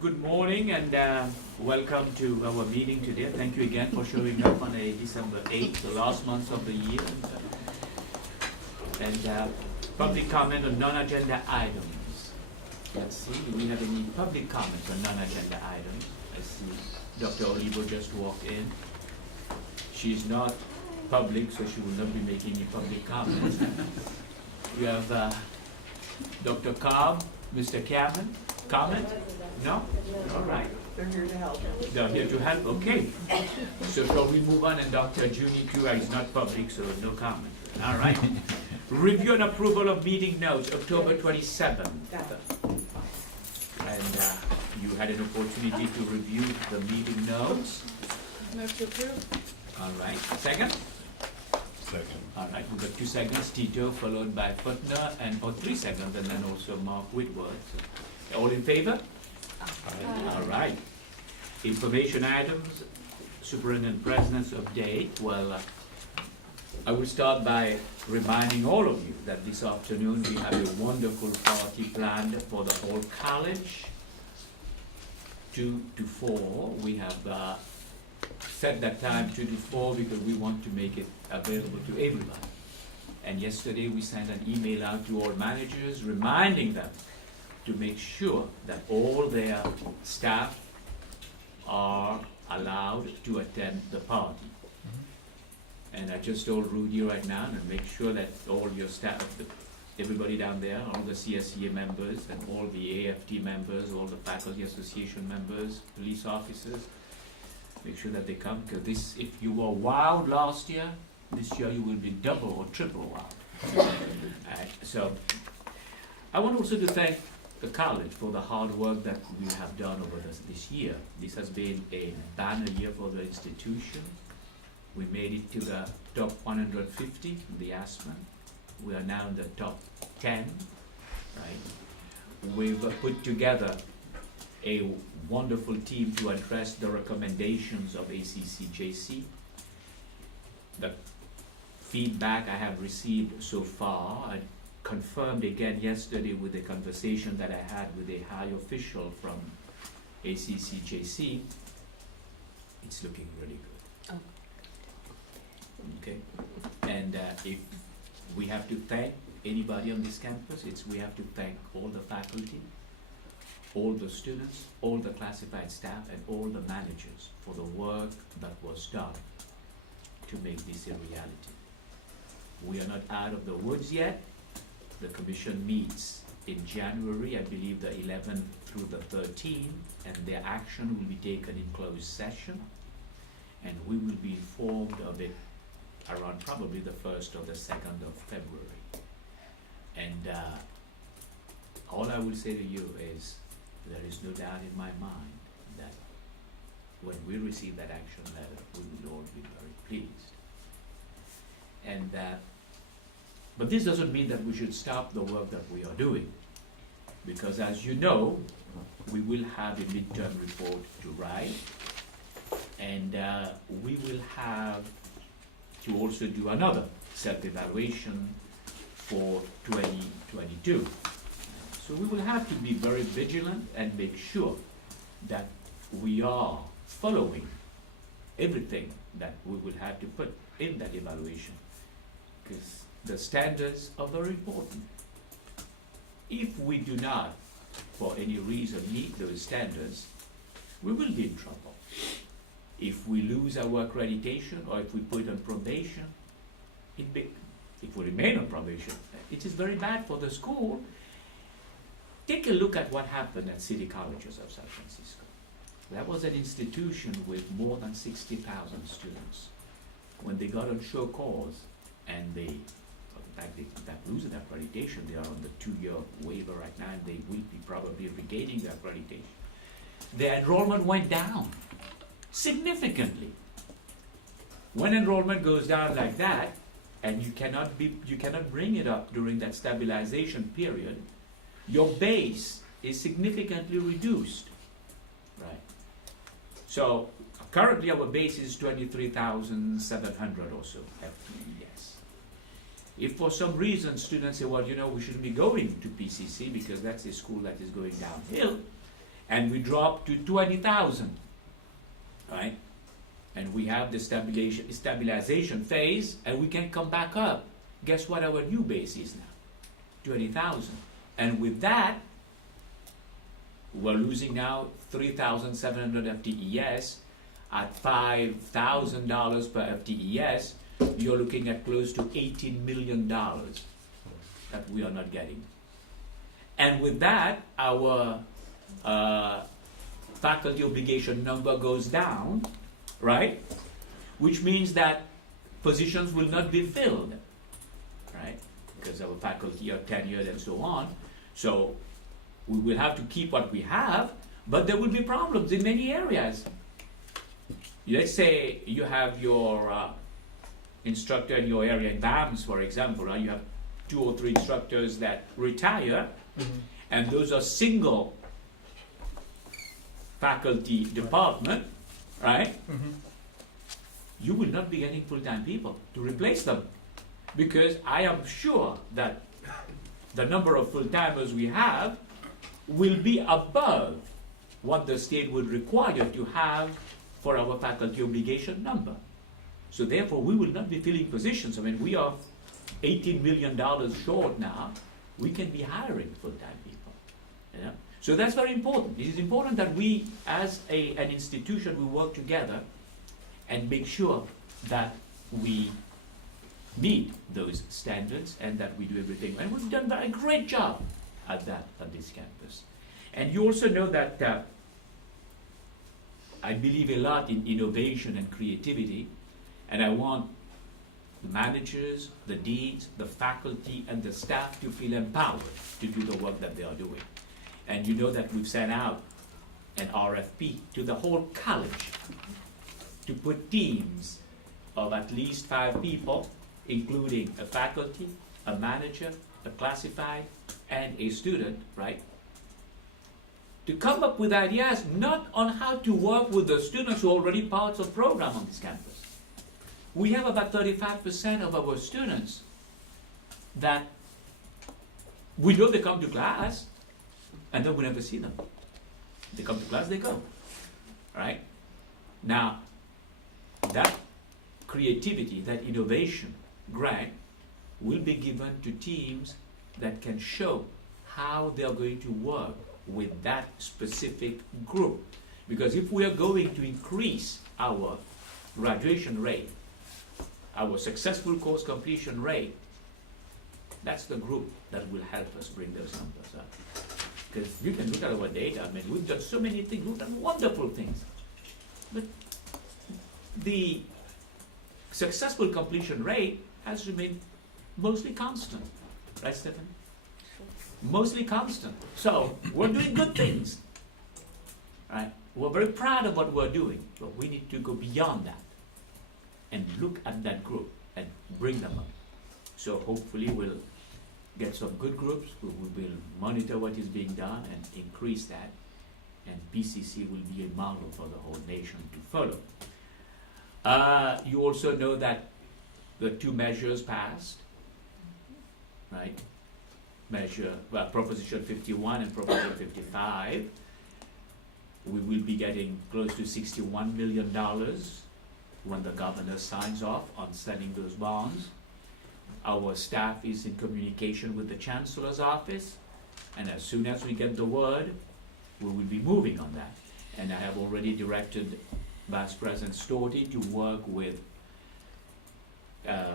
Good morning and welcome to our meeting today. Thank you again for showing up on a December 8th, the last month of the year. And public comment on non-agenda items. Let's see, do we have any public comments on non-agenda items? I see Dr. Olivo just walked in. She's not public, so she will not be making any public comments. We have Dr. Cobb, Mr. Cameron. Comment? No? All right. They're here to help. They're here to help, okay. So shall we move on, and Dr. Junie Kua is not public, so no comment. All right. Review and approval of meeting notes, October 27th. And you had an opportunity to review the meeting notes. Move to approve. All right. Second? Second. All right, we've got 2 seconds, Tito, followed by Putner, and 3 seconds, and then also Mark Whitworth. So, all in favor? All right. Information items, Superintendent President's update. Well, I will start by reminding all of you that this afternoon we have a wonderful party planned for the whole college. 2 to 4. We have set that time 2 to 4 because we want to make it available to everybody. And yesterday we sent an email out to all managers reminding them to make sure that all their staff are allowed to attend the party. And I just told Rudy right now, and make sure that all your staff, everybody down there, all the CSEA members and all the AFT members, all the faculty association members, police officers, make sure that they come, because this, if you were wowed last year, this year you will be double or triple wowed. So I want also to thank the college for the hard work that we have done over this year. This has been a banner year for the institution. We made it to the top 150 in the ASMA. We are now in the top 10, right? We've put together a wonderful team to address the recommendations of ACCJC. The feedback I have received so far, I confirmed again yesterday with the conversation that I had with a high official from ACCJC, it's looking really good. Oh. Okay, and if we have to thank anybody on this campus, we have to thank all the faculty, all the students, all the classified staff, and all the managers for the work that was done to make this a reality. We are not out of the woods yet. The commission meets in January, I believe the 11th through the 13th, and their action will be taken in closed session, and we will be informed of it around probably the 1st or the 2nd of February. And all I will say to you is, there is no doubt in my mind that when we receive that action letter, we will all be very pleased. And but this doesn't mean that we should stop the work that we are doing, because as you know, we will have a midterm report to write, and we will have to also do another self-evaluation for 2022. So we will have to be very vigilant and make sure that we are following everything that we will have to put in that evaluation, because the standards are very important. If we do not, for any reason, meet those standards, we will be in trouble. If we lose our accreditation, or if we put on probation, if we remain on probation, it is very bad for the school. Take a look at what happened at City Colleges of San Francisco. That was an institution with more than 60,000 students. When they got on show cause, and they losing accreditation, they are on the 2-year waiver right now, and they will be probably regaining their accreditation. Their enrollment went down significantly. When enrollment goes down like that, and you cannot bring it up during that stabilization period, your base is significantly reduced, right? So currently our base is 23,700 or so FTEs. If for some reason students say, well, you know, we shouldn't be going to PCC because that's a school that is going downhill, and we drop to 20,000, right? And we have the stabilization phase, and we can come back up. Guess what our new base is now? 20,000. And with that, we're losing now 3,700 FTES at $5,000 per FTES. You're looking at close to $18 million that we are not getting. And with that, our faculty obligation number goes down, right? Which means that positions will not be filled, right? Because our faculty are tenured and so on. So we will have to keep what we have, but there will be problems in many areas. Let's say you have your instructor in your area in BAMS, for example, right? You have 2 or 3 instructors that retire, and those are single faculty department, right? You will not be getting full-time people to replace them, because I am sure that the number of full-timers we have will be above what the state would require to have for our faculty obligation number. So therefore, we will not be filling positions. I mean, we are $18 million short now. We can be hiring full-time people. You know? So that's very important. It is important that we, as an institution, we work together and make sure that we meet those standards and that we do everything. And we've done a great job at that at this campus. And you also know that I believe a lot in innovation and creativity, and I want the managers, the deans, the faculty, and the staff to feel empowered to do the work that they are doing. And you know that we've sent out an RFP to the whole college to put teams of at least 5 people, including a faculty, a manager, a classified, and a student, right? To come up with ideas not on how to work with the students who are already parts of program on this campus. We have about 35% of our students that we know they come to class and then we never see them. They come to class, they go, right? Now, that creativity, that innovation grant will be given to teams that can show how they are going to work with that specific group. Because if we are going to increase our graduation rate, our successful course completion rate, that's the group that will help us bring those numbers up. Because you can look at our data, I mean, we've done so many things, we've done wonderful things. But the successful completion rate has remained mostly constant. Right, Stephen? Mostly constant. So, we're doing good things. Right? We're very proud of what we're doing, but we need to go beyond that and look at that group and bring them up. So hopefully we'll get some good groups, we will monitor what is being done and increase that, and PCC will be a model for the whole nation to follow. You also know that the 2 measures passed, right? Proposition 51 and Proposition 55. We will be getting close to $61 million when the governor signs off on selling those bonds. Our staff is in communication with the Chancellor's office, and as soon as we get the word, we will be moving on that. And I have already directed Vice President Storti to work with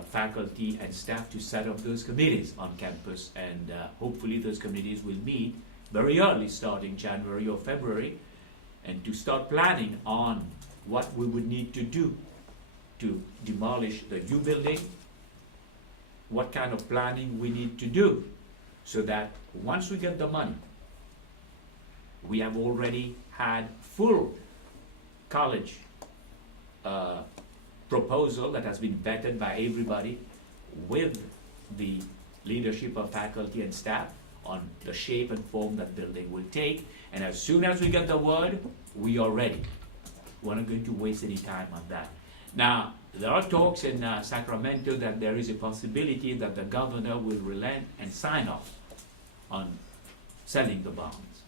faculty and staff to set up those committees on campus, and hopefully those committees will meet very early, starting January or February, and to start planning on what we would need to do to demolish the U building, what kind of planning we need to do, so that once we get the money, we have already had full college proposal that has been vetted by everybody with the leadership of faculty and staff on the shape and form that building will take. And as soon as we get the word, we are ready. We're not going to waste any time on that. Now, there are talks in Sacramento that there is a possibility that the governor will relent and sign off on selling the bonds,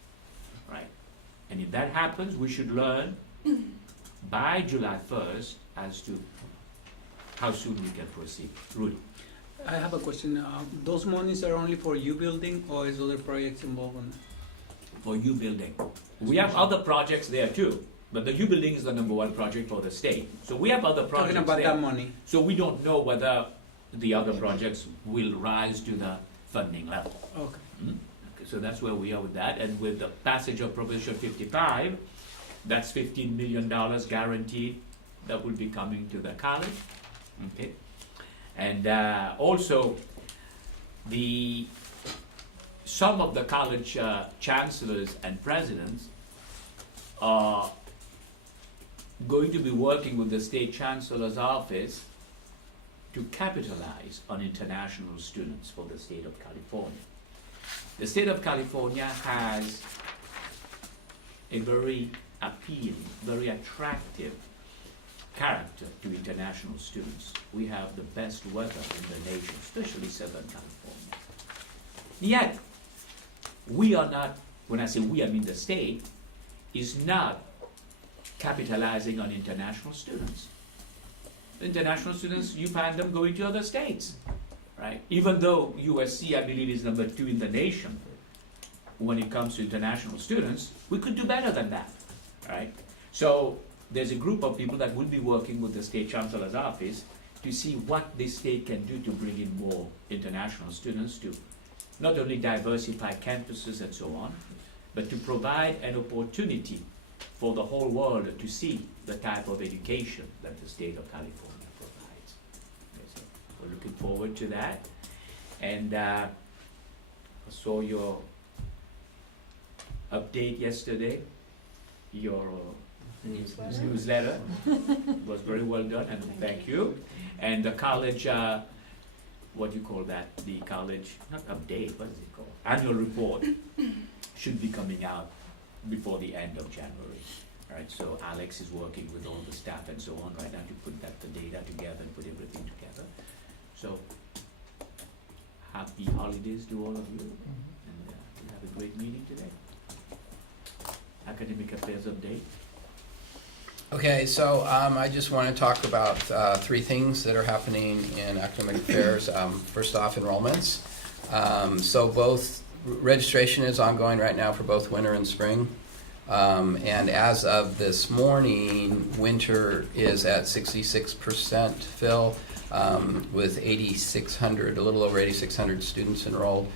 right? And if that happens, we should learn by July 1st as to how soon we can proceed. Rudy? I have a question. Those monies are only for U building, or is other projects involved in that? For U building. We have other projects there too, but the U building is the number one project for the state. So we have other projects Talking about there. that money. So we don't know whether the other projects will rise to the funding level. Okay. Okay, so that's where we are with that, and with the passage of Provision 55, that's $15 million guaranteed that will be coming to the college, okay? And also, some of the college chancellors and presidents are going to be working with the state chancellor's office to capitalize on international students for the state of California. The state of California has a very appealing, very attractive character to international students. We have the best weather in the nation, especially Southern California. Yet, we are not, when I say we, I mean the state, is not capitalizing on international students. International students, you find them going to other states, right? Even though USC, I believe, is number 2 in the nation when it comes to international students, we could do better than that, right? So there's a group of people that will be working with the state chancellor's office to see what the state can do to bring in more international students to not only diversify campuses and so on, but to provide an opportunity for the whole world to see the type of education that the state of California provides. Okay, so we're looking forward to that. And I saw your update yesterday, your newsletter was very well done, and thank you. And the college, what do you call that? The college, not update, what is it called? Annual report should be coming out before the end of January. All right, so Alex is working with all the staff and so on right now to put the data together and put everything together. So happy holidays to all of you, and we have a great meeting today. Academic affairs update. Okay, so I just want to talk about 3 things that are happening in academic affairs. First off, enrollments. So both registration is ongoing right now for both winter and spring. And as of this morning, winter is at 66% fill, with 8,600, a little over 8,600 students enrolled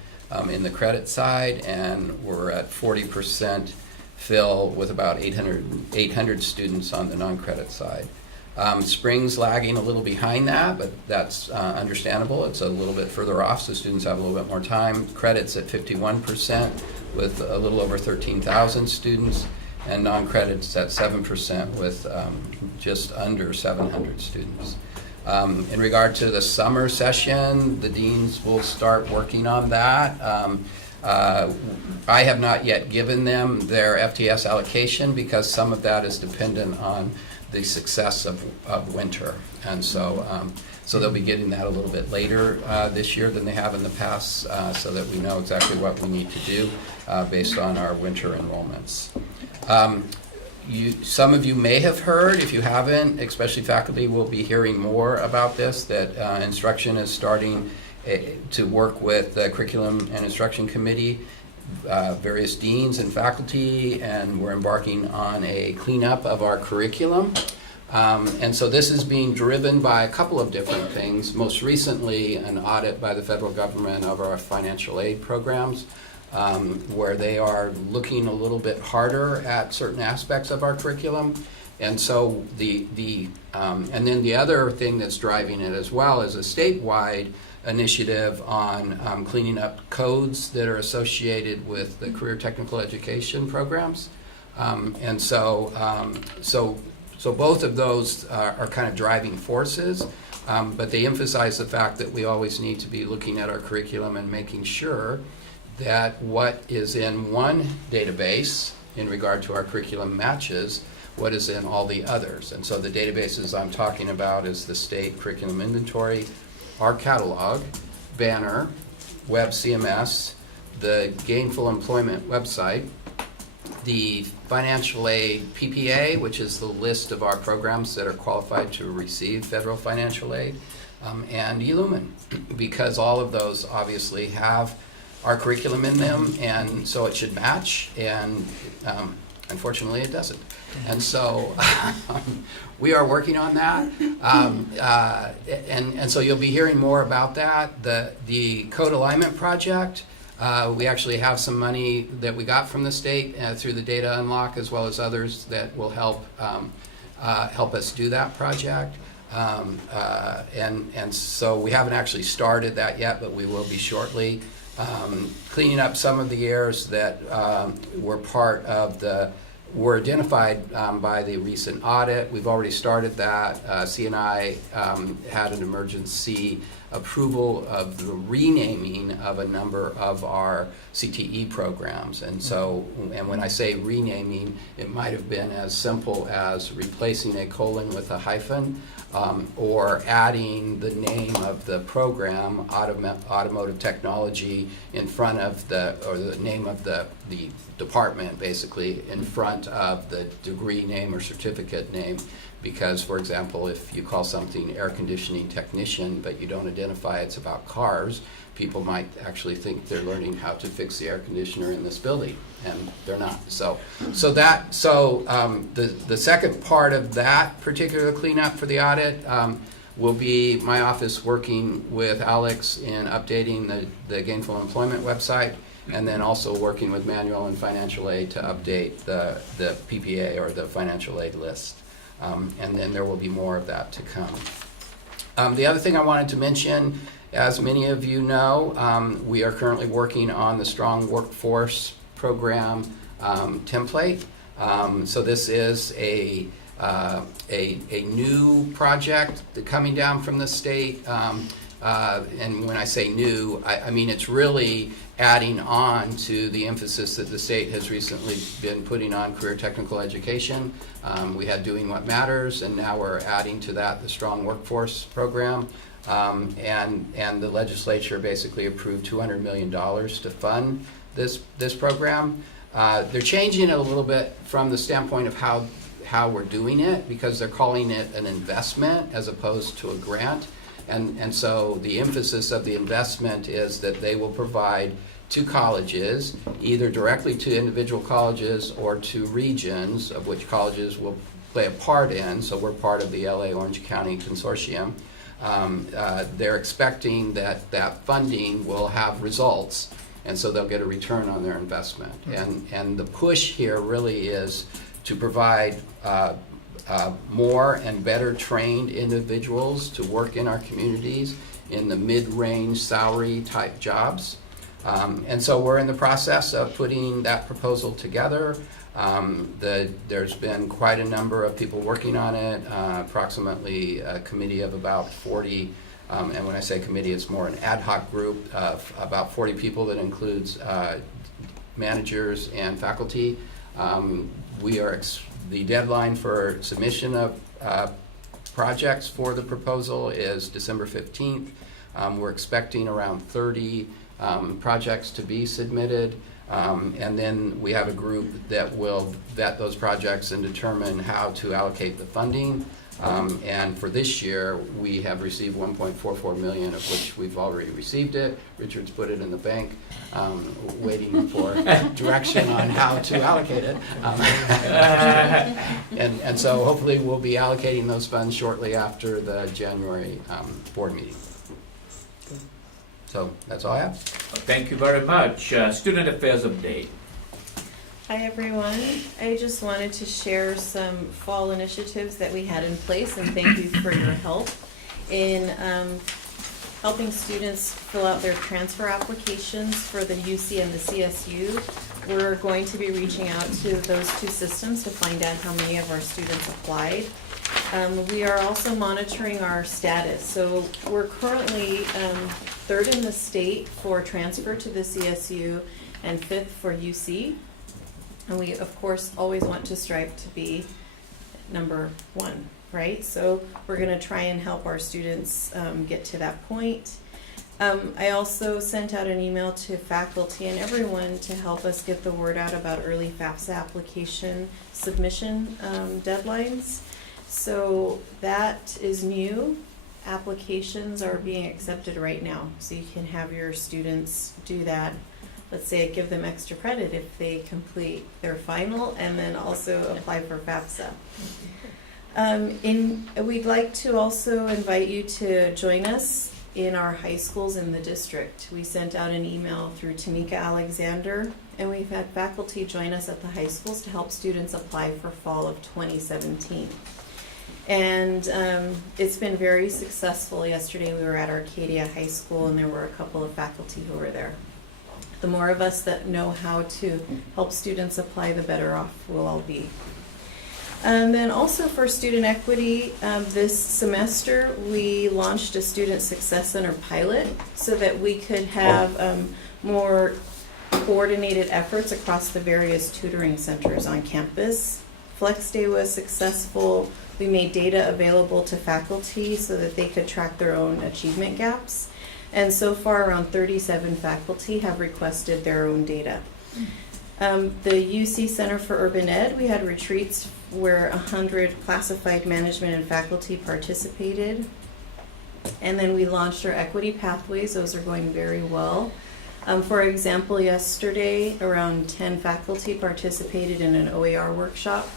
in the credit side, and we're at 40% fill with about 800 students on the non-credit side. Spring's lagging a little behind that, but that's understandable. It's a little bit further off, so students have a little bit more time. Credit's at 51% with a little over 13,000 students, and non-credit's at 7% with just under 700 students. In regard to the summer session, the deans will start working on that. I have not yet given them their FTS allocation because some of that is dependent on the success of winter. And so they'll be getting that a little bit later this year than they have in the past, so that we know exactly what we need to do based on our winter enrollments. Some of you may have heard, if you haven't, especially faculty will be hearing more about this, that instruction is starting to work with the Curriculum and Instruction Committee, various deans and faculty, and we're embarking on a cleanup of our curriculum. And so this is being driven by a couple of different things. Most recently, an audit by the federal government of our financial aid programs, where they are looking a little bit harder at certain aspects of our curriculum. And so and then the other thing that's driving it as well is a statewide initiative on cleaning up codes that are associated with the career technical education programs. And so both of those are kind of driving forces, but they emphasize the fact that we always need to be looking at our curriculum and making sure that what is in one database in regard to our curriculum matches what is in all the others. And so the databases I'm talking about is the state curriculum inventory, our catalog, banner, web CMS, the gainful employment website, the financial aid PPA, which is the list of our programs that are qualified to receive federal financial aid, and Illumin, because all of those obviously have our curriculum in them, and so it should match, and unfortunately it doesn't. And so we are working on that, and so you'll be hearing more about that. The code alignment project, we actually have some money that we got from the state through the data unlock, as well as others that will help us do that project. And so we haven't actually started that yet, but we will be shortly. Cleaning up some of the errors that were identified by the recent audit. We've already started that. CNI had an emergency approval of the renaming of a number of our CTE programs. And so, and when I say renaming, it might have been as simple as replacing a colon with a hyphen, or adding the name of the program, automotive technology, in front of the name of the department, basically, in front of the degree name or certificate name. Because, for example, if you call something air conditioning technician, but you don't identify it's about cars, people might actually think they're learning how to fix the air conditioner in this building, and they're not. So the second part of that particular cleanup for the audit will be my office working with Alex in updating the gainful employment website, and then also working with manual and financial aid to update the PPA, or the financial aid list. And then there will be more of that to come. The other thing I wanted to mention, as many of you know, we are currently working on the Strong Workforce Program template. So this is a new project coming down from the state. And when I say new, I mean it's really adding on to the emphasis that the state has recently been putting on career technical education. We had Doing What Matters, and now we're adding to that the Strong Workforce Program. And the legislature basically approved $200 million to fund this program. They're changing it a little bit from the standpoint of how we're doing it, because they're calling it an investment as opposed to a grant. And so the emphasis of the investment is that they will provide to colleges, either directly to individual colleges or to regions, of which colleges will play a part in. So we're part of the LA Orange County Consortium. They're expecting that funding will have results, and so they'll get a return on their investment. And the push here really is to provide more and better trained individuals to work in our communities in the mid-range salary type jobs. And so we're in the process of putting that proposal together. There's been quite a number of people working on it, approximately a committee of about 40, and when I say committee, it's more an ad hoc group of about 40 people that includes managers and faculty. The deadline for submission of projects for the proposal is December 15th. We're expecting around 30 projects to be submitted, and then we have a group that will vet those projects and determine how to allocate the funding. And for this year, we have received $1.44 million, of which we've already received it. Richard's put it in the bank, waiting for direction on how to allocate it. And so hopefully we'll be allocating those funds shortly after the January board meeting. So that's all I have. Thank you very much. Student Affairs update. Hi, everyone. I just wanted to share some fall initiatives that we had in place, and thank you for your help in helping students fill out their transfer applications for the UC and the CSU. We're going to be reaching out to those two systems to find out how many of our students applied. We are also monitoring our status. So we're currently third in the state for transfer to the CSU and fifth for UC. And we, of course, always want to strive to be number one, right? So we're going to try and help our students get to that point. I also sent out an email to faculty and everyone to help us get the word out about early FAFSA application submission deadlines. So that is new. Applications are being accepted right now, so you can have your students do that. Let's say give them extra credit if they complete their final, and then also apply for FAFSA. We'd like to also invite you to join us in our high schools in the district. We sent out an email through Tamika Alexander, and we've had faculty join us at the high schools to help students apply for fall of 2017. And it's been very successful. Yesterday we were at Arcadia High School, and there were a couple of faculty who were there. The more of us that know how to help students apply, the better off we'll all be. And then also for student equity, this semester we launched a Student Success Center pilot so that we could have more coordinated efforts across the various tutoring centers on campus. Flex Day was successful. We made data available to faculty so that they could track their own achievement gaps. And so far, around 37 faculty have requested their own data. The UC Center for Urban Ed, we had retreats where 100 classified management and faculty participated. And then we launched our equity pathways. Those are going very well. For example, yesterday, around 10 faculty participated in an OER workshop.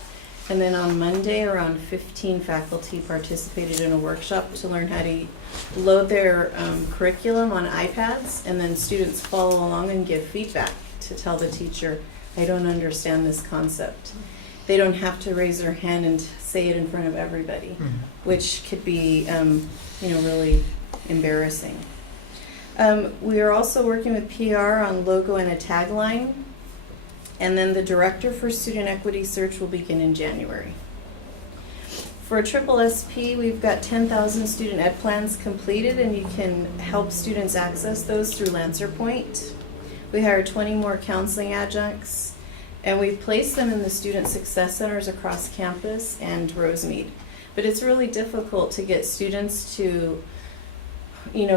And then on Monday, around 15 faculty participated in a workshop to learn how to load their curriculum on iPads, and then students follow along and give feedback to tell the teacher, I don't understand this concept. They don't have to raise their hand and say it in front of everybody, which could be really embarrassing. We are also working with PR on logo and a tagline. And then the Director for Student Equity Search will begin in January. For Triple SP, we've got 10,000 student ed plans completed, and you can help students access those through Lancer Point. We hired 20 more counseling adjuncts, and we've placed them in the Student Success Centers across campus and Rosemead. But it's really difficult to get students to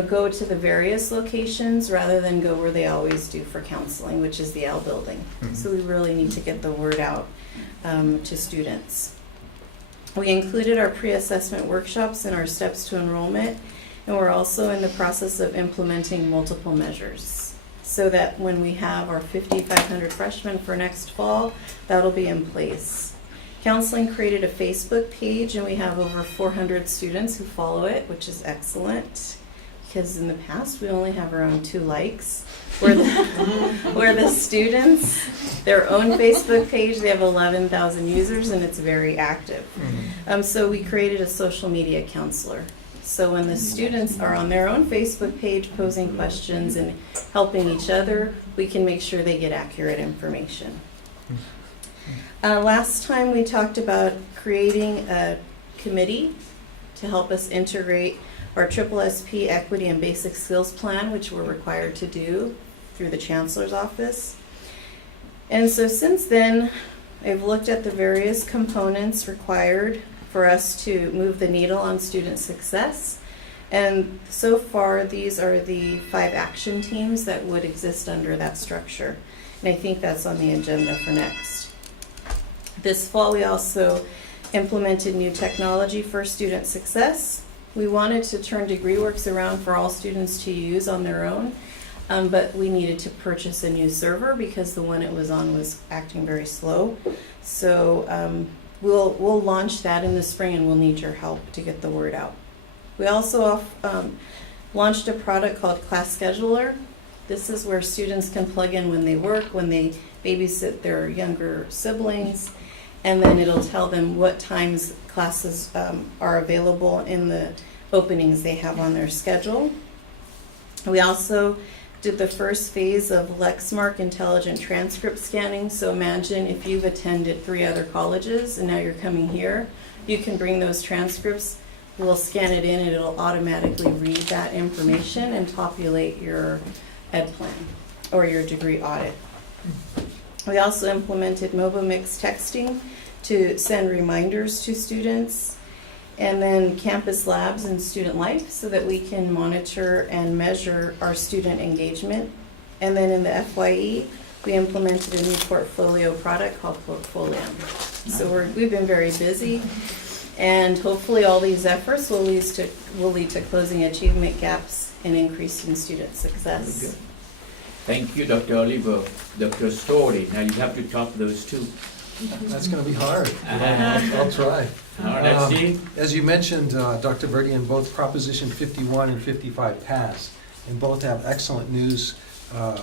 go to the various locations rather than go where they always do for counseling, which is the L building. So we really need to get the word out to students. We included our pre-assessment workshops in our steps to enrollment, and we're also in the process of implementing multiple measures so that when we have our 5,500 freshmen for next fall, that'll be in place. Counseling created a Facebook page, and we have over 400 students who follow it, which is excellent. Because in the past, we only have around 2 likes. Where the students, their own Facebook page, they have 11,000 users, and it's very active. So we created a social media counselor. So when the students are on their own Facebook page posing questions and helping each other, we can make sure they get accurate information. Last time we talked about creating a committee to help us integrate our Triple SP Equity and Basic Skills Plan, which we're required to do through the Chancellor's Office. And so since then, I've looked at the various components required for us to move the needle on student success. And so far, these are the 5 action teams that would exist under that structure. And I think that's on the agenda for next. This fall, we also implemented new technology for student success. We wanted to turn DegreeWorks around for all students to use on their own, but we needed to purchase a new server because the one it was on was acting very slow. So we'll launch that in the spring, and we'll need your help to get the word out. We also launched a product called Class Scheduler. This is where students can plug in when they work, when they babysit their younger siblings, and then it'll tell them what times classes are available in the openings they have on their schedule. We also did the first phase of Lexmark intelligent transcript scanning. So imagine if you've attended 3 other colleges and now you're coming here, you can bring those transcripts. We'll scan it in and it'll automatically read that information and populate your ed plan or your degree audit. We also implemented MoboMix texting to send reminders to students. And then campus labs and student life so that we can monitor and measure our student engagement. And then in the FYE, we implemented a new portfolio product called Portfolium. So we've been very busy, and hopefully all these efforts will lead to closing achievement gaps and increasing student Very success. good. Thank you, Dr. Oliver. Dr. Story, now you have to top those two. That's gonna be hard, but I'll try. Now, let's see. As you mentioned, Dr. Verdian, both Proposition 51 and 55 passed, and both have excellent news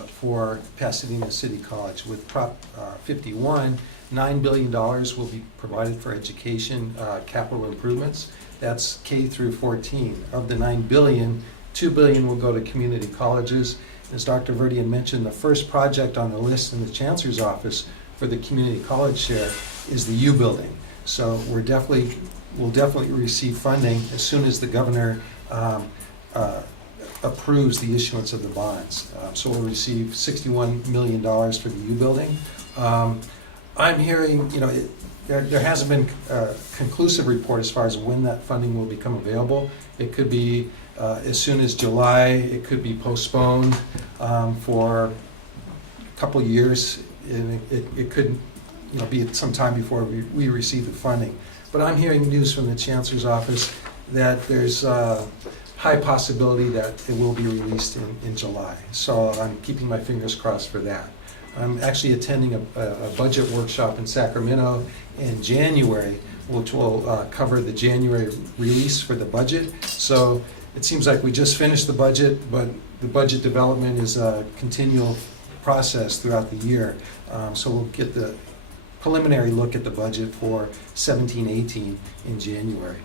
for Pasadena City College. With Prop 51, $9 billion will be provided for education capital improvements. That's K through 14. Of the $9 billion, $2 billion will go to community colleges. As Dr. Verdian mentioned, the first project on the list in the Chancellor's office for the community college share is the U building. So we'll definitely receive funding as soon as the governor approves the issuance of the bonds. So we'll receive $61 million for the U building. I'm hearing, there hasn't been a conclusive report as far as when that funding will become available. It could be as soon as July, it could be postponed for a couple of years, and it could be some time before we receive the funding. But I'm hearing news from the Chancellor's office that there's a high possibility that it will be released in July. So I'm keeping my fingers crossed for that. I'm actually attending a budget workshop in Sacramento in January, which will cover the January release for the budget. So it seems like we just finished the budget, but the budget development is a continual process throughout the year. So we'll get the preliminary look at the budget for 17-18 in January.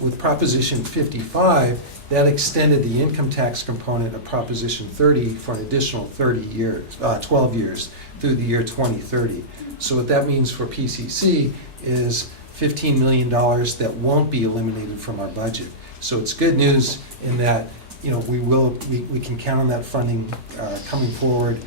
With Proposition 55, that extended the income tax component of Proposition 30 for an additional 12 years through the year 2030. So what that means for PCC is $15 million that won't be eliminated from our budget. So it's good news in that we can count on that funding coming forward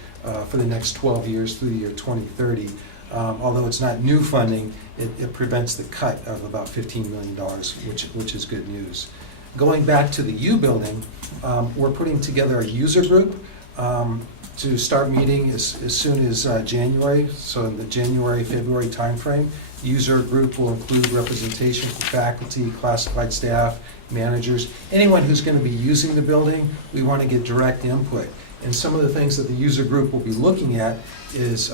for the next 12 years through the year 2030. Although it's not new funding, it prevents the cut of about $15 million, which is good news. Going back to the U building, we're putting together a user group to start meeting as soon as January, so in the January-February timeframe. User group will include representation from faculty, classified staff, managers, anyone who's going to be using the building. We want to get direct input. And some of the things that the user group will be looking at is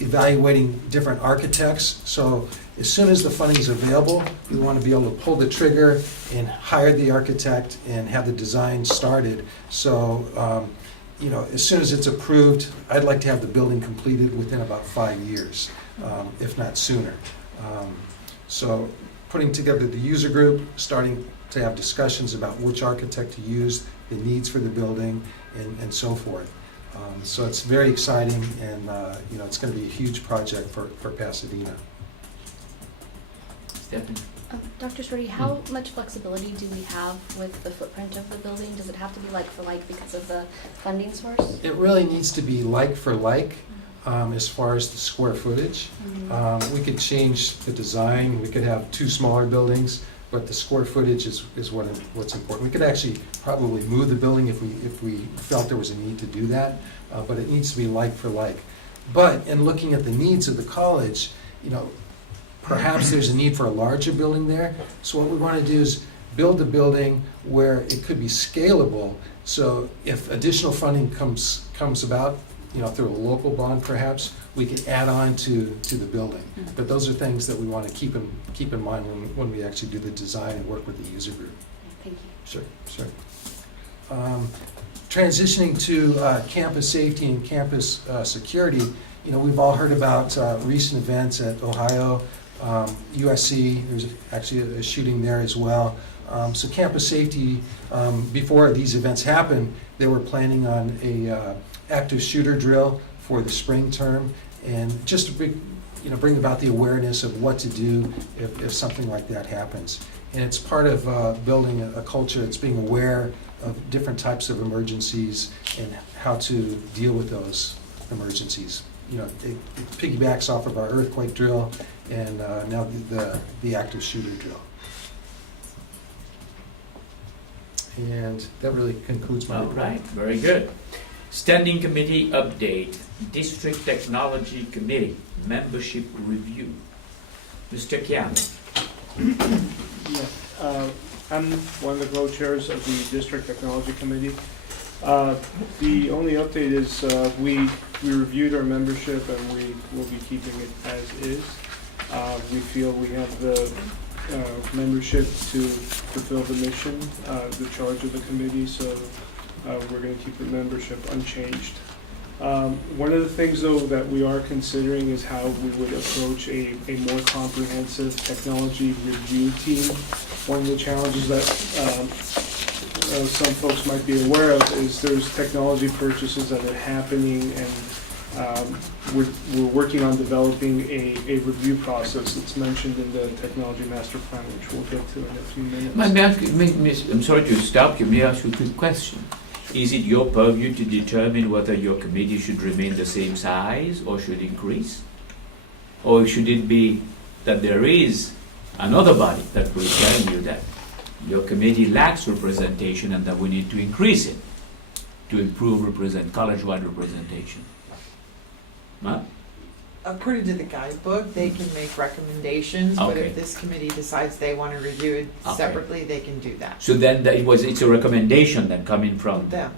evaluating different architects. So as soon as the funding is available, we want to be able to pull the trigger and hire the architect and have the design started. So as soon as it's approved, I'd like to have the building completed within about 5 years, if not sooner. So putting together the user group, starting to have discussions about which architect to use, the needs for the building, and so forth. So it's very exciting, and it's going to be a huge project for Pasadena. Stephanie? Dr. Shorty, how much flexibility do we have with the footprint of the building? Does it have to be like for like because of the funding source? It really needs to be like for like as far as the square footage. We could change the design. We could have 2 smaller buildings, but the square footage is what's important. We could actually probably move the building if we felt there was a need to do that, but it needs to be like for like. But in looking at the needs of the college, perhaps there's a need for a larger building there. So what we want to do is build the building where it could be scalable. So if additional funding comes about, through a local bond perhaps, we could add on to the building. But those are things that we want to keep in mind when we actually do the design and work with the user group. Thank you. Sure. Transitioning to campus safety and campus security, we've all heard about recent events at Ohio, USC. There's actually a shooting there as well. So campus safety, before these events happened, they were planning on a active shooter drill for the spring term, and just to bring about the awareness of what to do if something like that happens. And it's part of building a culture that's being aware of different types of emergencies and how to deal with those emergencies. It piggybacks off of our earthquake drill and now the active shooter drill. And that really concludes my All report. right, very good. Standing committee update, District Technology Committee, membership review. Mr. Chiam. I'm one of the co-chairs of the District Technology Committee. The only update is we reviewed our membership and we will be keeping it as is. We feel we have the membership to fulfill the mission, the charge of the committee, so we're going to keep the membership unchanged. One of the things, though, that we are considering is how we would approach a more comprehensive technology review team. One of the challenges that some folks might be aware of is there's technology purchases that are happening, and we're working on developing a review process that's mentioned in the Technology Master Plan, which we'll get to in a few minutes. May I ask you, I'm sorry to stop you, may I ask you a quick question? Is it your purview to determine whether your committee should remain the same size or should increase? Or should it be that there is another body that will tell you that your committee lacks representation and that we need to increase it to improve college-wide representation? Huh? According to the guidebook, they can make recommendations, but Okay. if this committee decides they want to review it Okay. separately, they can do that. So then it's a recommendation then coming from Them.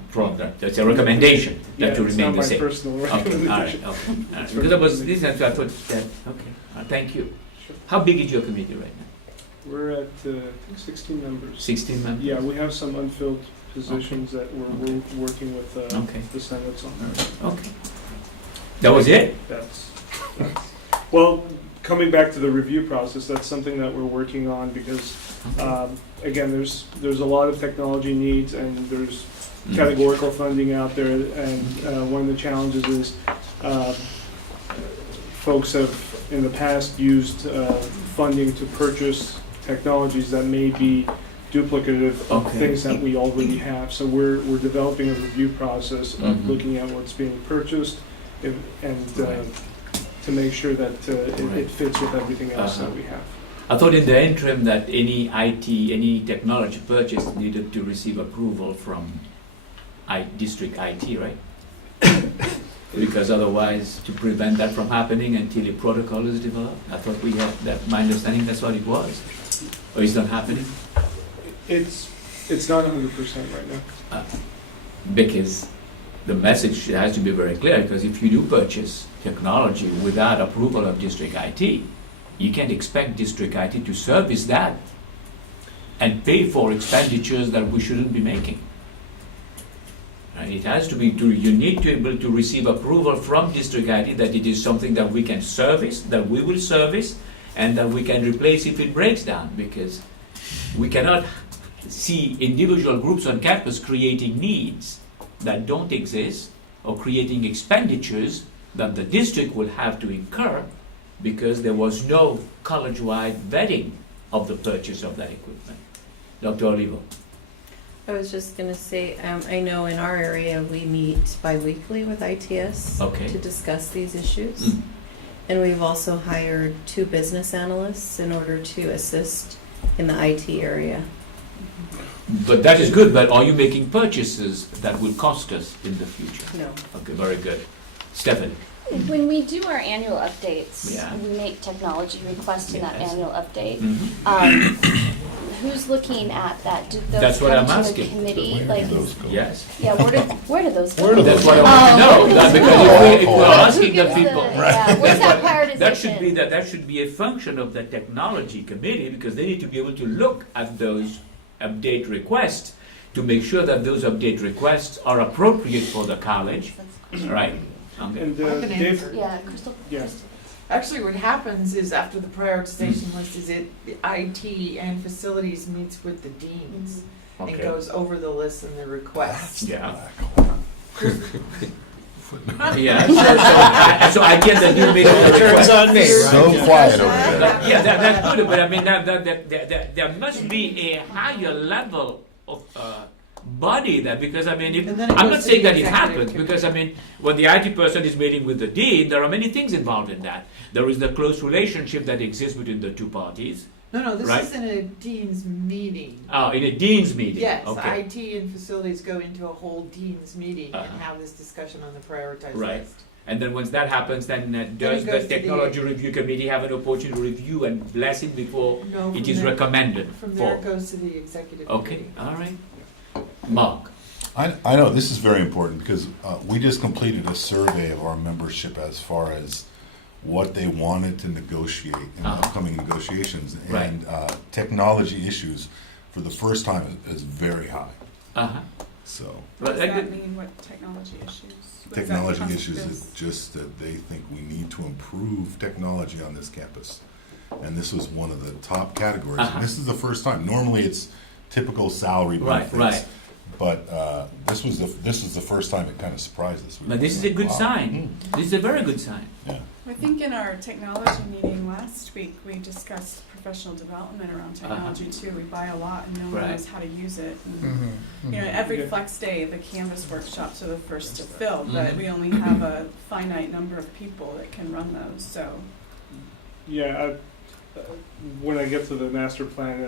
It's a recommendation Yeah, that to it's remain not the my same. personal Okay, all right, recommendation. okay. All right. Because I was listening, so I thought that, okay, thank you. Sure. How big is your committee right now? We're at, I think, 16 members. 16 members? Yeah, we have some unfilled positions that we're working with Okay. the Senate's on. Okay. That was it? That's, well, coming back to the review process, that's something that we're working on because, again, there's a lot of technology needs and there's Mm. categorical funding out there, and one of the challenges is folks have in the past used funding to purchase technologies that may be duplicative of Okay. things that we already have. So we're developing a review process of Mhm. looking at what's being purchased and Right. to make sure that Right. it fits with everything else Uh-huh. that we have. I thought in the interim that any any technology purchase needed to receive approval from district IT, right? Because otherwise, to prevent that from happening until a protocol is developed, I thought we had that, my understanding, that's what it was. Or is that happening? It's not 100% right now. Because the message has to be very clear, because if you do purchase technology without approval of district IT, you can't expect district IT to service that and pay for expenditures that we shouldn't be making. Right? It has to be, you need to be able to receive approval from district IT that it is something that we can service, that we will service, and that we can replace if it breaks down, because we cannot see individual groups on campus creating needs that don't exist or creating expenditures that the district will have to incur because there was no college-wide vetting of the purchase of that equipment. Dr. Olivo. I was just gonna say, I know in our area, we meet bi-weekly with ITS Okay. to discuss these issues. Mm. And we've also hired 2 business analysts in order to assist in the IT area. But that is good, but are you making purchases that will cost us in the future? No. Okay, very good. Stephanie? When we do our annual updates, Yeah. we make technology requests in that Yes. annual update. Mhm. Who's looking at that? Do those That's what come I'm to the asking. committee? Where Like, do those go? Yes? yeah, where do those go? Where do That's those what I go? want to know, that because if we're Who asking the gets people. yeah, where's that prioritization? That should be a function of the technology committee, because they need to be able to look at those update requests to make sure that those update requests are appropriate for the college, right? Okay. And I can Dave, answer. Yeah, Crystal. Yeah. Crystal. Actually, what happens is after the prioritization list is the IT and facilities meets with the deans and Okay. goes over the list and the requests. Yeah. Footnote. Yeah, so I get that you made a request. on me, So quiet over there. Yeah, that's good, but I mean, there must be a higher level of body that, because I mean, And then it I'm goes not to saying the that it executive happens, committee. because I mean, when the IT person is meeting with the dean, there are many things involved in that. There is the close relationship that exists between the two parties, No, this Right. is in a dean's meeting. Oh, in a dean's meeting? Yes, Okay. IT and facilities go into a whole dean's meeting and Uh-huh. have this discussion on the prioritized Right. list. And then once that happens, then does it the goes to the- technology review committee have an opportunity to review and bless it before No, it from is there- recommended From there it for? goes to the executive Okay, committee. all right. Mark? I know this is very important because we just completed a survey of our membership as far as what they wanted to negotiate in the Uh-huh. upcoming negotiations. Right. And technology issues, for the first time, is very high. Uh-huh. So What does But I that did- mean, what technology issues? What does that technology constitute issues as? is just that they think we need to improve technology on this campus. And this was one of the top categories. Uh-huh. And this is the first time. Normally, it's typical salary Right, benefits. right. But this was the first time it kind of surprised us. We But were this is like, a good wow. sign. This is a very good sign. Yeah. I think in our technology meeting last week, we discussed professional development around technology too. We buy a lot and no one Right. knows how to use it. And, Mm-hmm. you know, every Yeah. Flex Day, the Canvas workshops are the first to fill, Mhm. but we only have a finite number of people that can run those, so. Yeah, when I get to the master plan,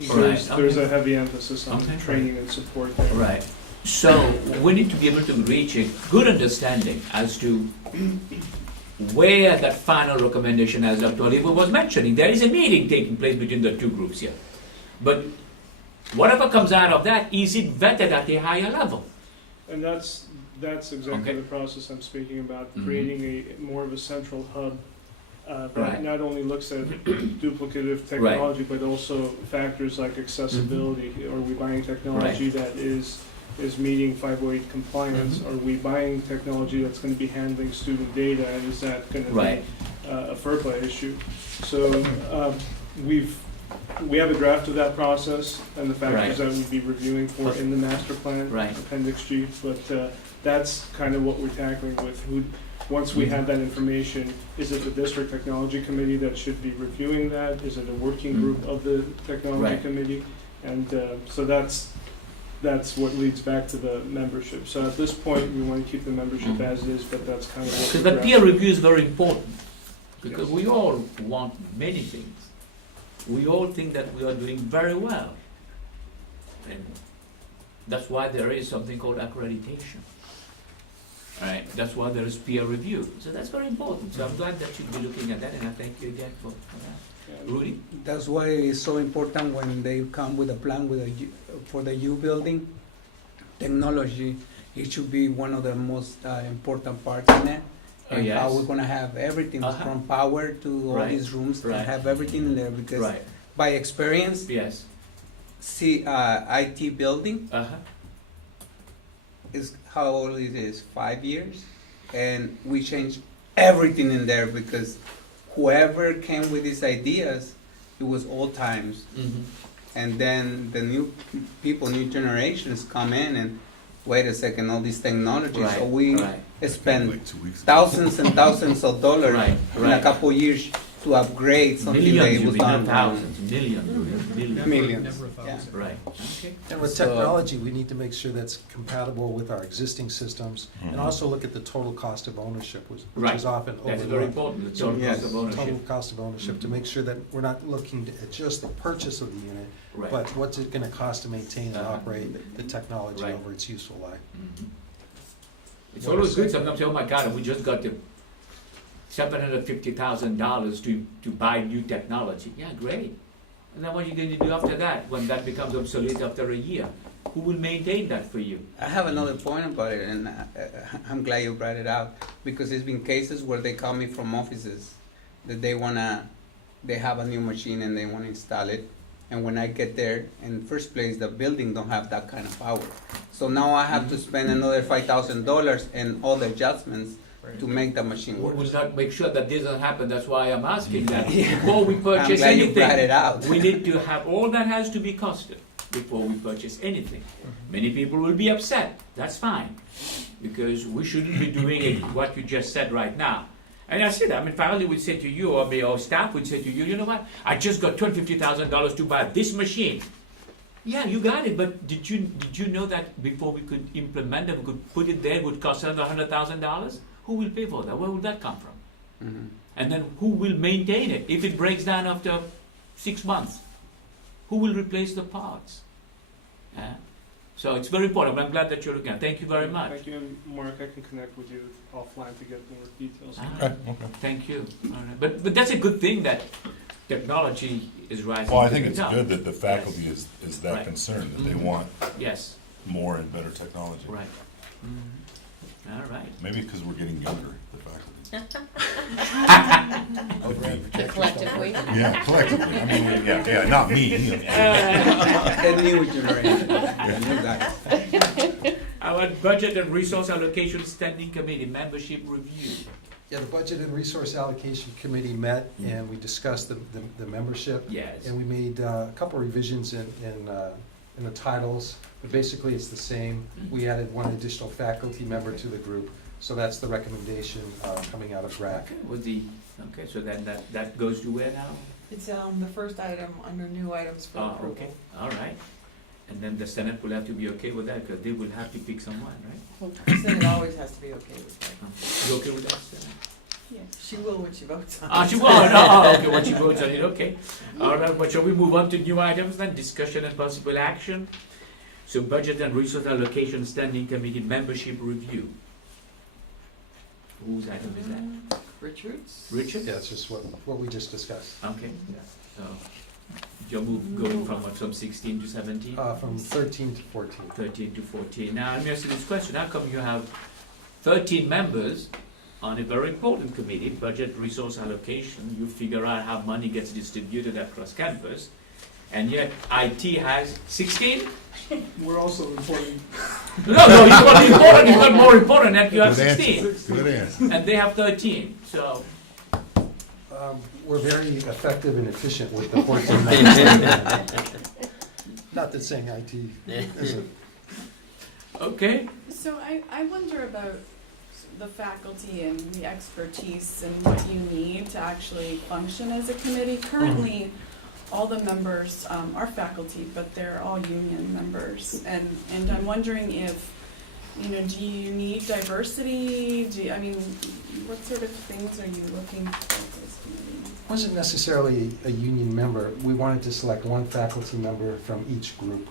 Right, there's okay. a heavy emphasis on Okay. training and support there. Right. So we need to be able to reach a good understanding as to where that final recommendation, as Dr. Oliver was mentioning, there is a meeting taking place between the two groups here. But whatever comes out of that, is it vetted at a higher level? And that's exactly Okay. the process I'm speaking about, Mhm. creating a more of a central hub that Right. not only looks at duplicative technology, but also factors like accessibility. Are we buying technology that is meeting 508 compliance? Mhm. Are we buying technology that's going to be handling student data, and is that going to Right. be a FERPA issue? So we have a draft of that process and the factors Right. that we'd be reviewing for in the master plan, Right. Appendix G, but that's kind of what we're tackling with. Once we have that information, is it the district technology committee that should be reviewing that? Is it a working group of the technology Right. committee? And so that's what leads back to the membership. So at this point, we want to keep the membership as is, but that's kind of what So we're the peer drafting. review is very important because Yes. we all want many things. We all think that we are doing very well. And that's why there is something called accreditation. Right? That's why there is peer review. So that's very important. So I'm glad that you'll be looking at that, and I thank you again for that. Yeah. Rudy? That's why it's so important when they come with a plan for the U building. Technology, it should be one of the most important parts in it. Oh, And how yes. we're gonna have everything Uh-huh. from power to all Right. these rooms, and Right. have everything in there, because Right. by experience, Yes. IT building Uh-huh. is how old it is, 5 years, and we changed everything in there because whoever came with these ideas, it was old times, Mm-hmm. and then the new people, new generations come in and wait a second, all these technologies, so Right. we Right. spend Like 2 weeks ago. thousands and thousands of dollars Right. in a Right. couple years to upgrade something Millions, that you was mean, not done thousands, millions, millions. millions. Yeah. Right. Okay. And with So- technology, we need to make sure that's compatible with our existing systems, and Mhm. also look at the total cost of ownership, which Right. is often That's very overlooked. important, the total Yes. cost of Total ownership. cost of ownership, to make sure that we're not looking at just the purchase of the unit, Right. but what's it gonna cost to maintain and Uh-huh. operate the technology Right. over its useful life. Mhm. It's always good, sometimes, oh my God, we just got the $750,000 to buy new technology. Yeah, great. And then what are you going to do after that, when that becomes obsolete after a year? Who will maintain that for you? I have another point about it, and I'm glad you brought it out, because there's been cases where they call me from offices that they have a new machine and they wanna install it, and when I get there, in the first place, the building don't have that kind of power. So now I have to spend another $5,000 and all the adjustments to make the machine We work. will not make sure that this doesn't happen, that's why I'm asking that. Yeah. Before we I'm purchase glad you brought it anything, out. we need to have, all that has to be costed before we purchase anything. Many people will be upset, that's fine, because we shouldn't be doing it, what you just said right now. And I said, I mean, family would say to you, or our staff would say to you, you know what, I just got $250,000 to buy this machine. Yeah, you got it, but did you know that before we could implement it, we could put it there, it would cost another $100,000? Who will pay for that? Where will that come from? Mhm. And then who will maintain it? If it breaks down after 6 months, who will replace the parts? So it's very important. I'm glad that you're looking at it. Thank you very much. Thank you, and Mark, I can connect with you offline to get more details. Ah, thank you. All right. But that's a good thing that technology is rising. Well, I to think the it's top. good that the faculty Yes. is that Right. concerned, that they Mhm. want Yes, more and better technology. right. Mhm. All right. Maybe because we're getting younger, the faculty. Collectively. Yeah, collectively. I mean, yeah, not me. You know. The new generation, the new guys. Our Budget and Resource Allocation Standing Committee membership review. Yeah, the Budget and Resource Allocation Committee met and we discussed the membership. Yes. And we made a couple revisions in the titles, but basically it's the same. We added one additional faculty member to the group, so that's the recommendation coming out of RAC. Okay, with the, okay, so then that goes to where now? It's, the first item under new items for Oh, approval. okay, all right. And then the Senate will have to be okay with that, because they will have to pick someone, right? The Senate always has to be okay with that. You okay with that, Senate? She will when she votes on it. Ah, she will, no, okay, when she votes on it, okay. All right, but shall we move on to new items then, discussion and possible action? So Budget and Resource Allocation Standing Committee membership review. Whose item is that? Richards? Richard? Yeah, it's just what we just discussed. Okay, so you're going from what, from 16 to 17? From 13 to 14. 13 to 14. Now, let me ask you this question. How come you have 13 members on a very important committee, budget resource allocation? You figure out how money gets distributed across campus, and yet IT has 16? We're also important. No, it's not important. It's not more important that you have Good 16. answer. Good answer. And they have 13. So, We're very effective and efficient with the 14 members. Not that saying IT isn't. okay. So I wonder about the faculty and the expertise and what you need to actually function as a committee. Currently, all the members are faculty, but they're all union members. And I'm wondering if, do you need diversity? What sort of things are you looking for for this committee? Wasn't necessarily a union member. We wanted to select one faculty member from each group,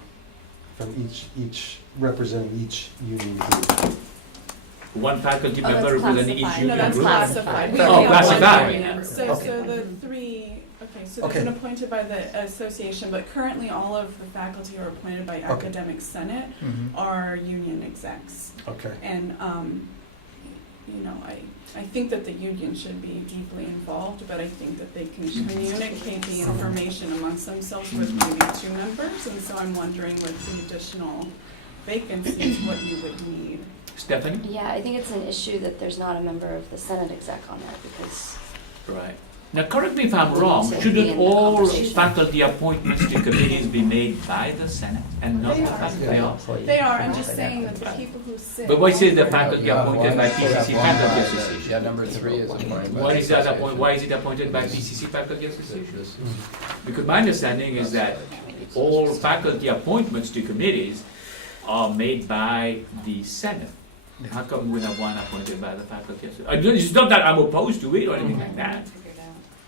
from each representing each union group. One faculty Oh, that's member representing each classified. union No, that's group. classified. We Oh, only have one classified. union. So the three, so they've been Okay. appointed by the association, but currently all of the faculty who are appointed by academic senate are union execs. Okay. And, I think that the union should be deeply involved, but I think that they can communicate the information amongst themselves with maybe two members, and so I'm wondering with the additional vacancies, what you would need. Stephanie? Yeah, I think it's an issue that there's not a member of the Senate exec on there because Right. Now, correct me if I'm wrong, So be shouldn't in the all conversation. faculty appointments to committees be made by the Senate and not the faculty? They are. They are, I'm just saying that the people who sit. But why is the on faculty Yeah, appointed by one- PCC one- Faculty Yeah, Association? number 3 is appointed by. Why the is that association. why is it appointed by PCC Faculty This Association? is- Because my understanding is that all faculty appointments to committees are made by the Senate. How come we have one appointed by the faculty association? It's not that I'm opposed to it or anything like that,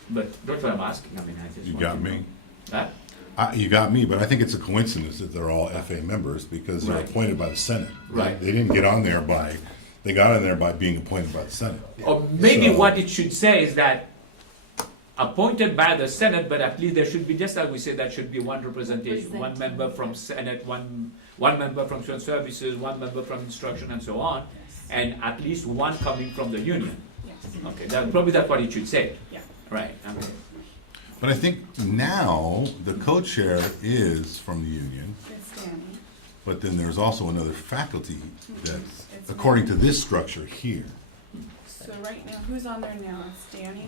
but that's what I'm asking. I mean, I just You want got to know. me. Huh? You got me, but I think it's a coincidence that they're all FA members because they're Right. appointed by the Senate. Right. They didn't get on there they got on there by being appointed by the Senate. Or maybe So- what it should say is that appointed by the Senate, but at least there should be, just like we say, that should be one representation, one member from Senate, one member from student services, one member from instruction and so on, and at least one coming from the union. Yes, Okay, probably that's what it should say. yeah. Right, okay. But I think now the co-chair is from the union, It's Danny. but then there's also another faculty that's, It's according to this structure here. So right now, who's on there now? It's Danny?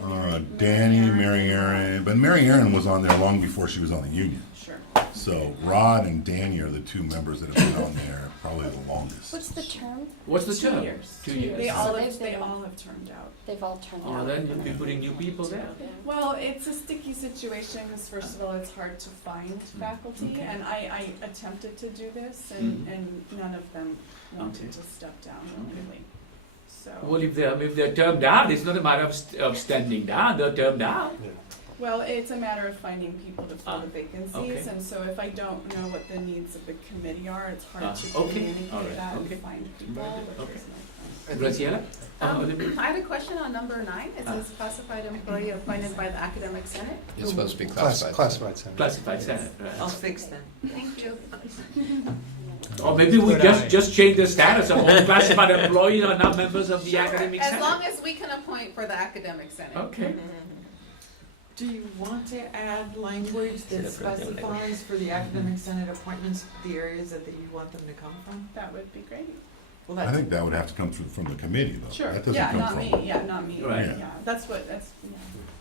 Danny, Mary Aaron, but Mary Aaron was on there long before she was on the union. Sure. So Rod and Danny are the two members that have been on there probably the longest. what's the term? What's the 2 term? years. 2 years. They So all they've have, they been- all have turned out. They've all turned Oh, out. then you'll be putting new people there. Well, it's a sticky situation because first of all, it's hard to find faculty, Okay. and I attempted to do this, and, Mhm. and none of them wanted Okay. to step down Okay. willingly. So, Well, if they're termed out, it's not a matter of standing down, they're termed out. Well, it's a matter of finding people to fill the vacancies, okay. and so if I don't know what the needs of the committee are, it's hard to okay, communicate all right, that okay. and find people. Okay. Which is Graciela? I had a question on number 9. It says classified employee appointed by the academic senate. It's supposed to be Classified. classified. Senate. Classified Senate, I'll right. fix that. Thank you. Or maybe we just change the status of all classified employees are now members of the Sure, academic as senate. long as we can appoint for the academic senate. Okay. Do you want to add language that specifies for the academic senate appointments, the areas that you want them to come from? That would be great. Well, I that's, think that would have to come through from the committee, though. Sure, That doesn't yeah, come not from. me, yeah, not me, Right. yeah, that's, That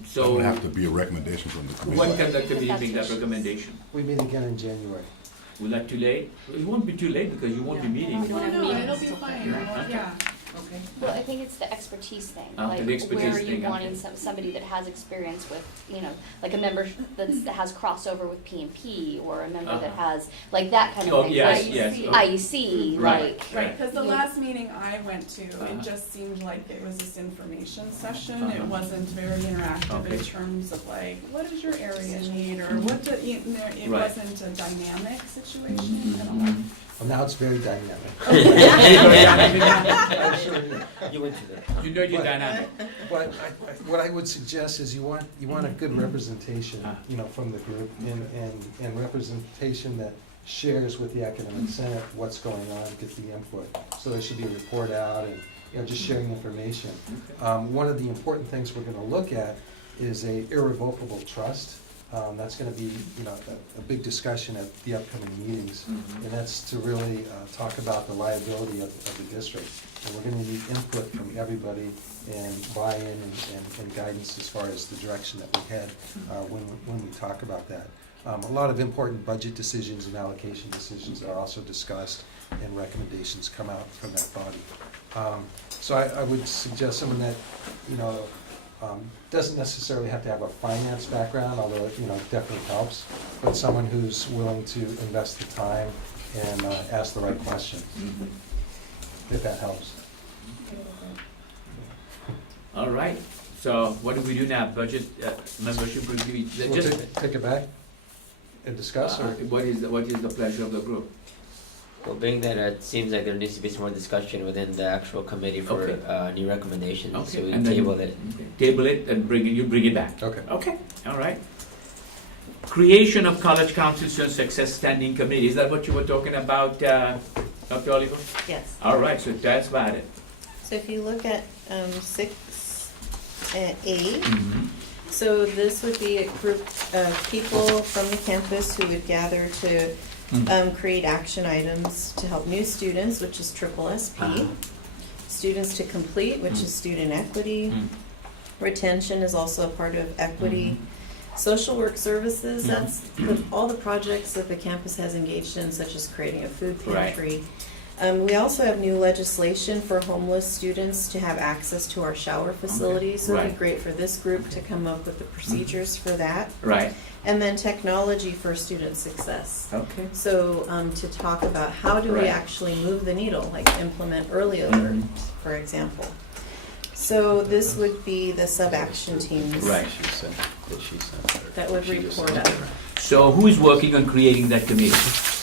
So would have to be a recommendation from the committee. when can the committee make that recommendation? We meet again in January. Will that too late? It won't be too late because you won't be meeting. We don't have no, meetings it'll be till fine, February. yeah. okay. Well, I think it's the expertise thing, The like expertise where are you thing, wanting okay. somebody that has experience with, like a member that has crossover with P&P, or a member that has, like that kind Oh, of thing. yes, like yes. IEC, Right. like. Right, because the You- last meeting I went to, Uh-huh. it just seemed like it was this information session. Uh-huh. It wasn't very interactive Okay. in terms of like, what does your area need, or what the, it Right. wasn't a dynamic situation at all. Well, now it's very dynamic. You went to that. You know you're dynamic. But what I would suggest is you want a good representation, from the group, and representation that shares with the academic senate what's going on, get the input. So there should be a report out and, just sharing information. One of the important things we're gonna look at is a irrevocable trust. That's gonna be, a big discussion at the upcoming meetings. And that's to really talk about the liability of the district. And we're gonna need input from everybody and buy-in and guidance as far as the direction that we head when we talk about that. A lot of important budget decisions and allocation decisions are also discussed, and recommendations come out from that body. So I would suggest someone that, doesn't necessarily have to have a finance background, although it, definitely helps, but someone who's willing to invest the time and ask the right question, if that helps. All right. So what do we do now? Budget membership review. We'll Just take it back and discuss, or? what is the pleasure of the group? Well, being that it seems like there needs to be some more discussion within the actual committee for Okay. new recommendations, so Okay, we and then- table it. Table it and you bring it back. Okay. Okay. All right. Creation of College Council Student Success Standing Committee. Is that what you were talking about, Dr. Oliver? Yes. All right. So that's about it. So if you look at 6A, Mm-hmm. so this would be a group of people from the campus who would gather to create action items to help new students, which is triple SP, students to complete, which is student equity, retention is also a part of equity, social work services, that's all the projects that the campus has engaged in, such as creating a food pantry. We also have new legislation for homeless students to have access to our shower facilities, so it'd be great for this group to come up with the procedures for that. Right. And then technology for student success. Okay. So to talk about how do we Right. actually move the needle, like implement early alert, for example. So this would be the sub-action teams Right. that would report up. So who is working on creating that committee?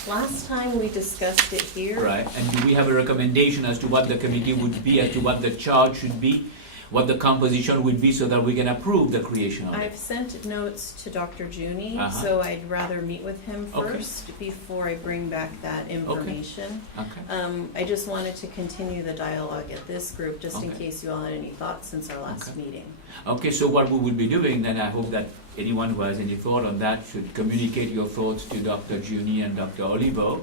Last time we discussed it here. Right. And do we have a recommendation as to what the committee would be, as to what the charge should be, what the composition would be, so that we can approve the creation of it? I've sent notes to Dr. Junie, Uh-huh. so I'd rather meet with him Okay. first before I bring back that information. Okay. I just wanted to continue the dialogue at this group, just in Okay. case you all had any thoughts since our last Okay. meeting. Okay, so what we will be doing, then I hope that anyone who has any thought on that should communicate your thoughts to Dr. Junie and Dr. Olivo.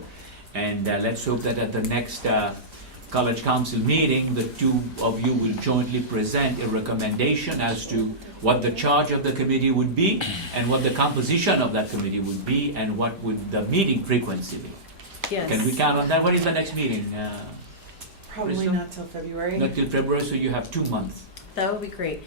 And let's hope that at the next College Council meeting, the two of you will jointly present a recommendation as to what the charge of the committee would be, and what the composition of that committee would be, and what would the meeting frequency be. Yes. Can we count on that? What is the next meeting? Probably Crystal? not till February. Not till February, so you have 2 months. That would be great,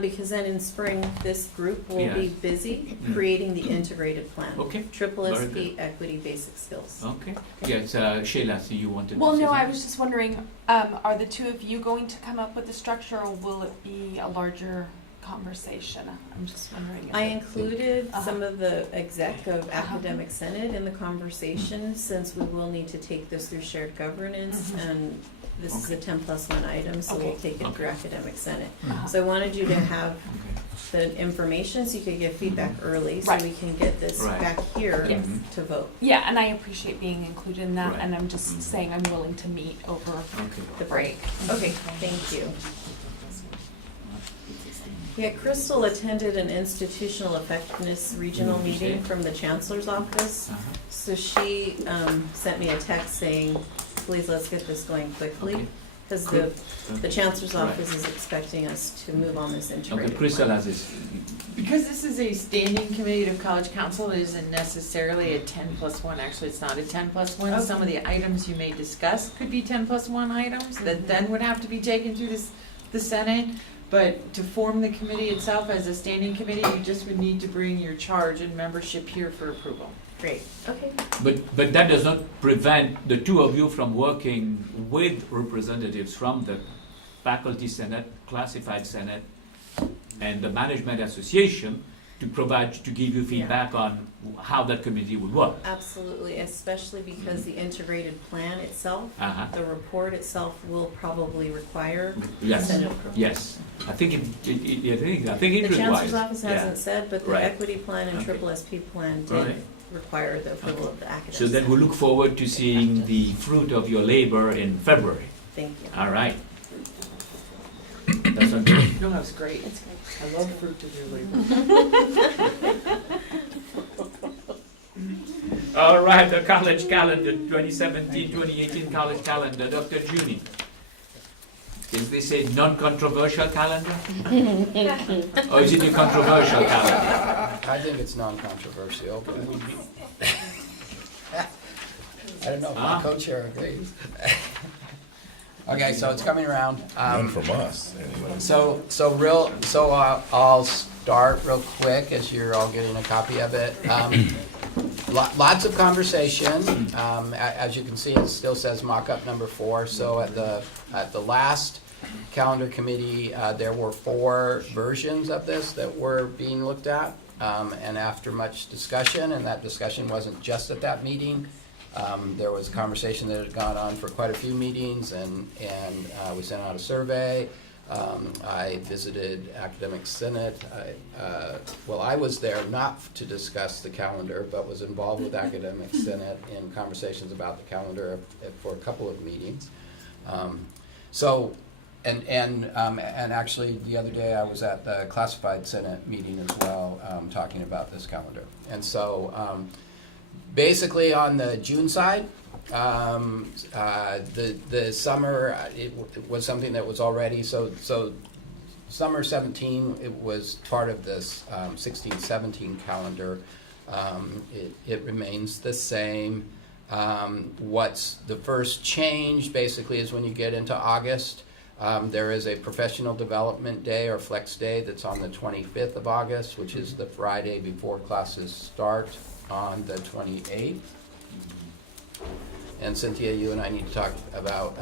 because then in spring, this group will be busy creating the integrated plan. Okay. Triple Very SP, equity, basic skills. Okay. Yes, Sheila, so you wanted to Well, say no, I something? was just wondering, are the two of you going to come up with the structure, or will it be a larger conversation? I'm just wondering. I included Uh-huh. some of the exec of Academic Senate in the conversation, since we will need to take this through shared governance, Mhm. and this is a Okay. 10+1 item, so we'll Okay. take it through Okay. Academic Senate. Uh-huh. So I wanted you to have the information so you could get feedback early, so Right. we can get this Right. back here Yes. to vote. Yeah, and I appreciate being included in that, Right. and I'm just Mhm. saying I'm willing to meet over Okay. The break. Okay, thank you. Yeah, Crystal attended an institutional effectiveness regional What did you meeting say? from the chancellor's office. Uh-huh. So she sent me a text saying, please let's get this going quickly, Okay. because Cool. the chancellor's Right. office is expecting us to move on this Okay, integrated Crystal plan. has this. Because this is a standing committee of college council, it isn't necessarily a 10+1, actually, it's not a 10+1. Some of the items you may discuss could be 10+1 items that then would have to be taken through the Senate. But to form the committee itself as a standing committee, you just would need to bring your charge and membership here for approval. Great, okay. But that does not prevent the two of you from working with representatives from the faculty senate, classified senate, and the management association to give you feedback on how that committee would work. Absolutely, especially because the integrated plan itself, Uh-huh. the report itself will probably require Yes. Senate approval. Yes, I think I think it The chancellor's requires. office hasn't said, but the Right. equity plan and Okay. triple SP plan Right. did require the approval of the academic. So then we look forward to seeing the fruit of your labor in February. Thank you. All right. That's on good. No, that was great. It's great. I love fruit of your labor. All right, the college calendar, 2017-2018 college calendar. Dr. Junie. Is this a non-controversial calendar? Or is it a controversial calendar? I think it's non-controversial, but I don't know if my co-chair agrees. Okay, so it's coming around. None from us, anyway. I'll start real quick as you're all getting a copy of it. Lots of conversation. As you can see, it still says mock-up number 4. So at the last calendar committee, there were 4 versions of this that were being looked at. And after much discussion, and that discussion wasn't just at that meeting, there was a conversation that had gone on for quite a few meetings, and we sent out a survey. I visited Academic Senate. I was there not to discuss the calendar, but was involved with Academic Senate in conversations about the calendar for a couple of meetings. And actually, the other day I was at the Classified Senate meeting as well, talking about this calendar. And so, basically, on the June side, the summer, it was something that was already, so summer 17, it was part of this 16-17 calendar. It remains the same. What's the first change, basically, is when you get into August, there is a professional development day or flex day that's on the 25th of August, which is the Friday before classes start on the 28th. And Cynthia, you and I need to talk about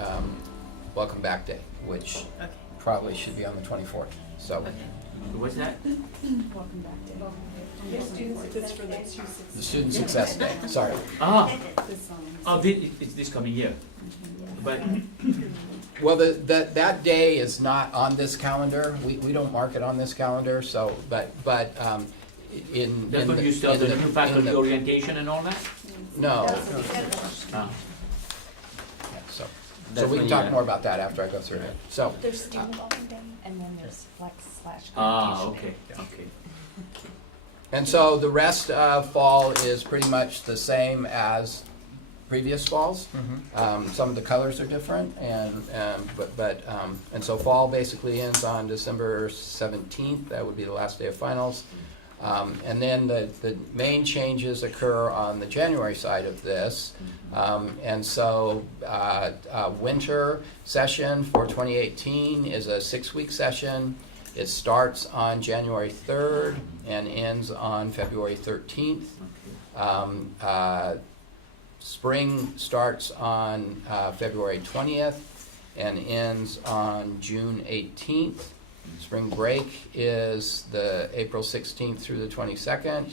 Welcome Back Day, which Okay. probably should be on the 24th. So What's that? Welcome back to. the Student Success Day, sorry. It's this coming year. But Well, that day is not on this calendar. We don't mark it on this calendar, so, but in. that's in when the- you start in the the- new in faculty the- orientation and all that? No. Ah. Yeah, So That's we when can you, talk more about that after I go through it. So, There's student involvement day, and then there's flex/. Okay. and so the rest of fall is pretty much the same as previous falls. Some of the colors are different, and so fall basically ends on December 17th. That would be the last day of finals. And then the main changes occur on the January side of this. And so winter session for 2018 is a 6-week session. It starts on January 3rd and ends on February 13th. Spring starts on February 20th and ends on June 18th. Spring break is the April 16th through the 22nd.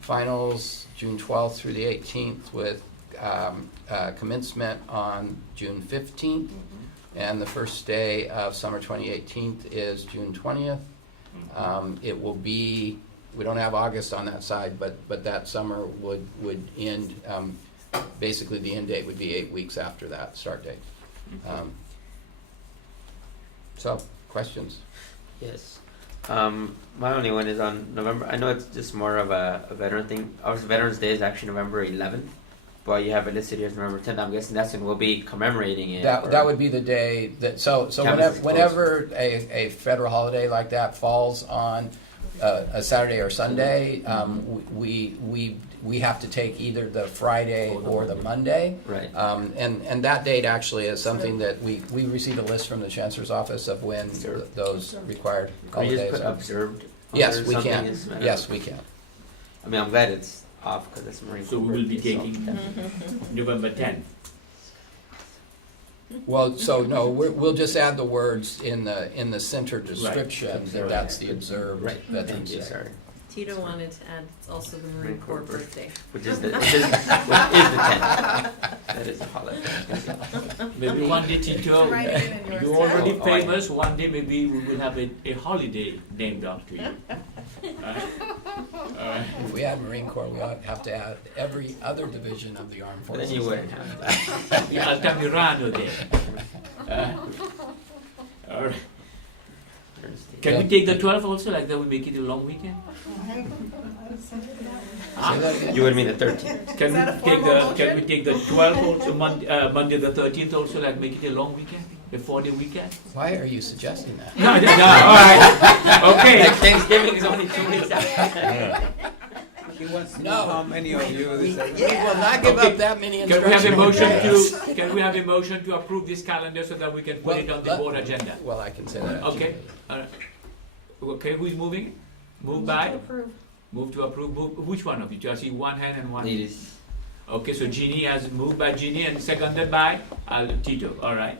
Finals, June 12th through the 18th, with commencement on June 15th. And the first day of summer 2018 is June 20th. It will be, we don't have August on that side, but that summer would end, basically the end date would be 8 weeks after that start date. So, questions? Yes. My only one is on November. I know it's just more of a veteran thing. Our Veterans Day is actually November 11th, but you have it listed here as November 10th. I'm guessing that's when we'll be commemorating it. That would be the day that, so Campus is whenever a federal holiday like that falls on a Saturday or Sunday, we have to take either the Friday or the Monday. Right. And that date actually is something that we received a list from the Chancellor's Office of when those required Can you just holidays put are. observed? Yes, or we something can. is- Yes, we can. I mean, I'm glad it's off because it's Marine So Corps we will be birthday, so- taking November 10th. Well, so no, we'll just add the words in the center description that Right. that's the observed Right. Veterans Thank you. Day. Sorry. Tito wanted to add, it's also the Marine Corps birthday. Which is the 10th. That is a holiday. Maybe one day, Tito, Write it in yours. you're already Oh, I- famous, one day maybe we will have a holiday named after you. Alright? Alright. If we add Marine Corps, we ought have to add every other division of the armed But forces. then you wouldn't have that. Yeah, Altamirano Day. Alright. Can we take the 12th also, like that we make it a long weekend? Say that again? You would mean the 13th. Can Is we that a take formal the, motion? can we take the 12th also, Monday the 13th also, like make it a long weekend, a 4-day weekend? Why are you suggesting that? No, alright, okay. Like Thanksgiving is only 2 weeks after. He wants to No. know how many of you We this will not give Okay. up that many Can we have a instructional motion days. can we have a motion to approve this calendar so that we can put Well, it on the let- board agenda? Well, I can say that. Okay, alright. Okay, who's moving? Move by? Move to approve, which one of you? I see one hand and one. Ladies. Okay, so Jeannie has moved by Jeannie and seconded by Tito, alright.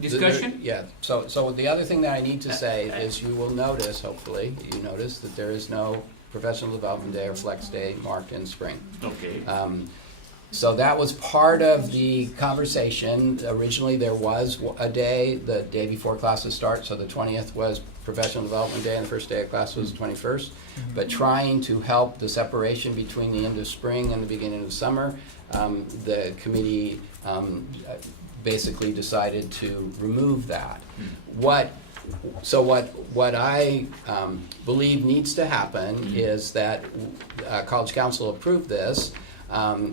Discussion? Yeah, so the other thing that I need to say is you will notice, hopefully, you notice that there is no Professional Development Day or Flex Day marked in spring. Okay. So that was part of the conversation. Originally, there was a day, the day before classes start, so the 20th was Professional Development Day and the first day of class was the 21st. But trying to help the separation between the end of spring and the beginning of summer, the committee basically decided to remove that. What I believe needs to happen is that College Council approve this,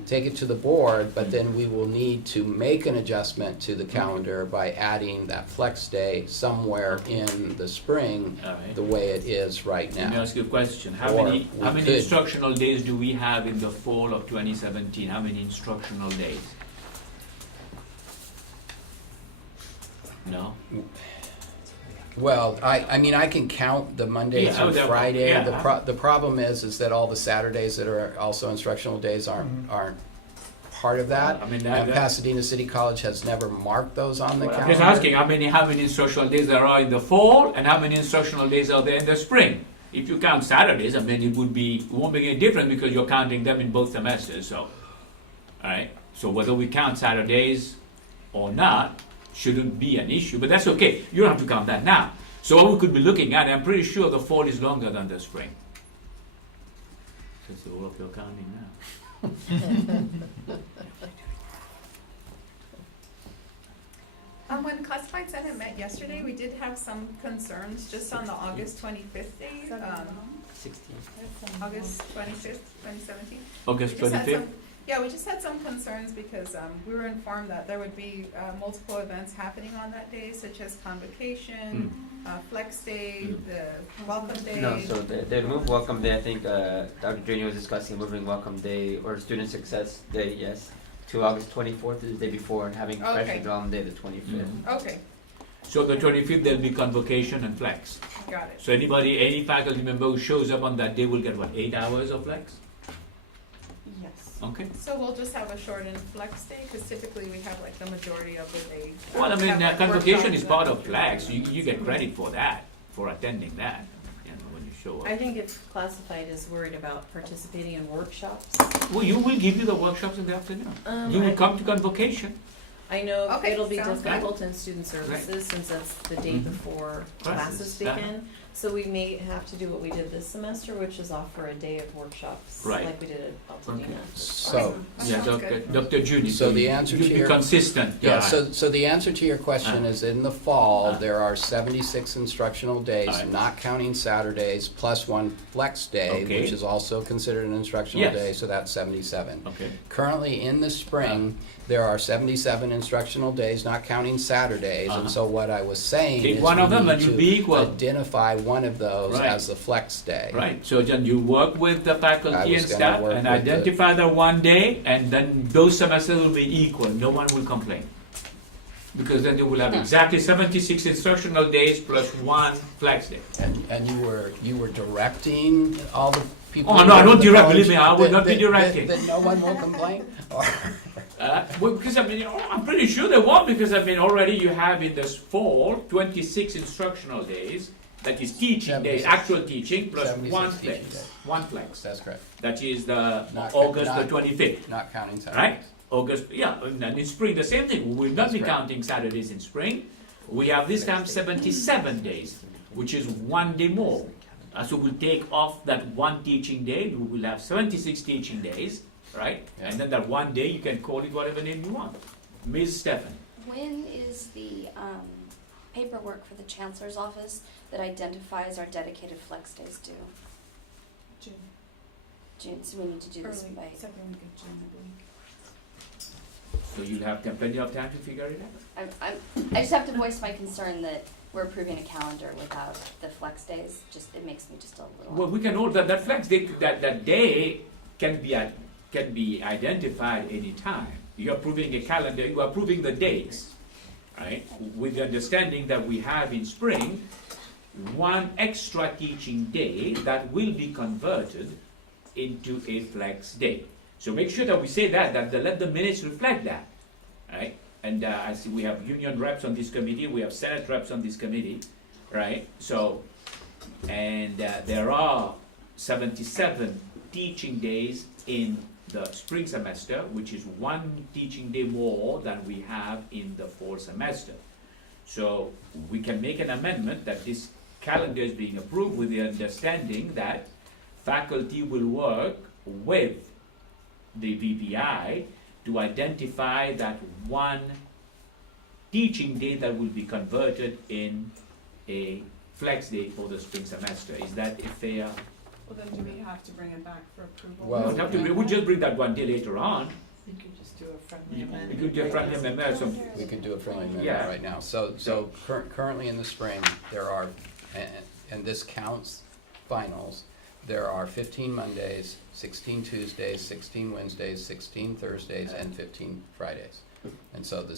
take it to the board, but then we will need to make an adjustment to the calendar by adding that flex day somewhere in the spring, Alright. the way it is right Let me now. ask you a question. How Or many we could. instructional days do we have in the fall of 2017? How many instructional days? No? Well, I mean, I can count the Monday Yeah, through that- Friday. yeah. The problem is that all the Saturdays that are also instructional days aren't part of that. I mean, And Pasadena City College has never marked those on the Well, I'm calendar. just asking how many instructional days there are in the fall and how many instructional days are there in the spring? If you count Saturdays, I mean, it won't make any difference because you're counting them in both semesters, so. Alright, so whether we count Saturdays or not shouldn't be an issue, but that's okay. You don't have to count that now. So what we could be looking at, I'm pretty sure the fall is longer than the spring. Since all of you are counting now. When Classified Senate met yesterday, we did have some concerns just on the August 25th date, 16. August 25th, 2017. August We just had 25th? some- Yeah, we just had some concerns because we were informed that there would be multiple events happening on that day, such as convocation, flex day, the welcome day. No, so they moved Welcome Day. I think Dr. Junior was discussing moving Welcome Day or Student Success Day, yes, to August 24th, the day before, and having Okay. Professional Development Day the 25th. Okay, So the 25th, there'll be convocation and flex. got it. So any faculty member who shows up on that day will get, what, 8 hours of flex? Yes. Okay. So we'll just have a shortened flex day, because typically we have like the majority of the day. Well, I mean, have, like, convocation workshops is and- part of flex, you get credit for that. for attending that, you know, when you show I up. think if classified is worried about participating in workshops, Well, you will give you the workshops in the afternoon. You will come to convocation. I know Okay, it'll be sounds good. difficult in student services since that's the day Mhm. before Classes, classes yeah. begin. So we may have to do what we did this semester, which is offer a day of workshops, Right. like we did at Pasadena. Okay. So, Awesome. That Yeah, sounds Dr. good. Dr. Judy. So the answer to you'll be your- consistent. yeah, so the answer to your question is in the fall, Uh. there are 76 instructional days, Alright. not counting Saturdays, plus one flex day, Okay. which is also considered an instructional Yes. day, so that's 77. Okay. Currently, in the spring, there are 77 instructional days, not counting Saturdays, Uh-huh. and so what I was saying Take is one of we them need and you'll to be equal. identify one of those Right. as the flex day. Right, so then you work with the I faculty was and gonna staff work and with the- identify the one day, and then those semesters will be equal, no one will complain. Because then they will have exactly 76 instructional days plus one flex day. And you were directing all the people. Oh, who no, I go to don't the direct, college believe me, I will that- not be that- directing. That no one will complain? Or- Well, because I mean, I'm pretty sure they won't, because I mean, already you have in this fall 26 instructional days, that is teaching days, 76. actual teaching, plus 76 one teaching flex. days. One flex. That's correct, That is the Not- August the not- 25th. not counting Saturdays. Right? August, yeah, and then in spring, the same thing. We will not That's be right. counting Saturdays in spring. We have this time 77 days, which is one day more. So we'll take off that one teaching day. We will have 76 teaching days, right? Yeah. And then that one day, you can call it whatever name you want. Ms. Stefan. When is the paperwork for the chancellor's office that identifies our dedicated flex days due? June, June, so we need to do this early, by. second week of June, I believe. So you'll have plenty of time to figure it out. I just have to voice my concern that we're approving a calendar without the flex days. Just it makes me just a little. Well, we can order that flex day, that day can be identified anytime. You're approving a calendar, you're approving the dates, right? With the understanding that we have in spring one extra teaching day that will be converted into a flex day. So make sure that we say that let the minutes reflect that, right? And I see we have union reps on this committee, we have Senate reps on this committee, right? So, and there are 77 teaching days in the spring semester, which is one teaching day more than we have in the fall semester. So we can make an amendment that this calendar is being approved with the understanding that faculty will work with the VPI to identify that one teaching day that will be converted in a flex day for the spring semester. Is that a fair? Well, then do we have to bring it back for approval? Well, We don't have to, we'll just bring that one day later on. You could just do a friendly You amendment. could do a friendly amendment, so We could do a friendly amendment Yeah. right now. So currently in the spring, there are, and this counts finals, there are 15 Mondays, 16 Tuesdays, 16 Wednesdays, 16 Thursdays, and 15 Fridays. And so the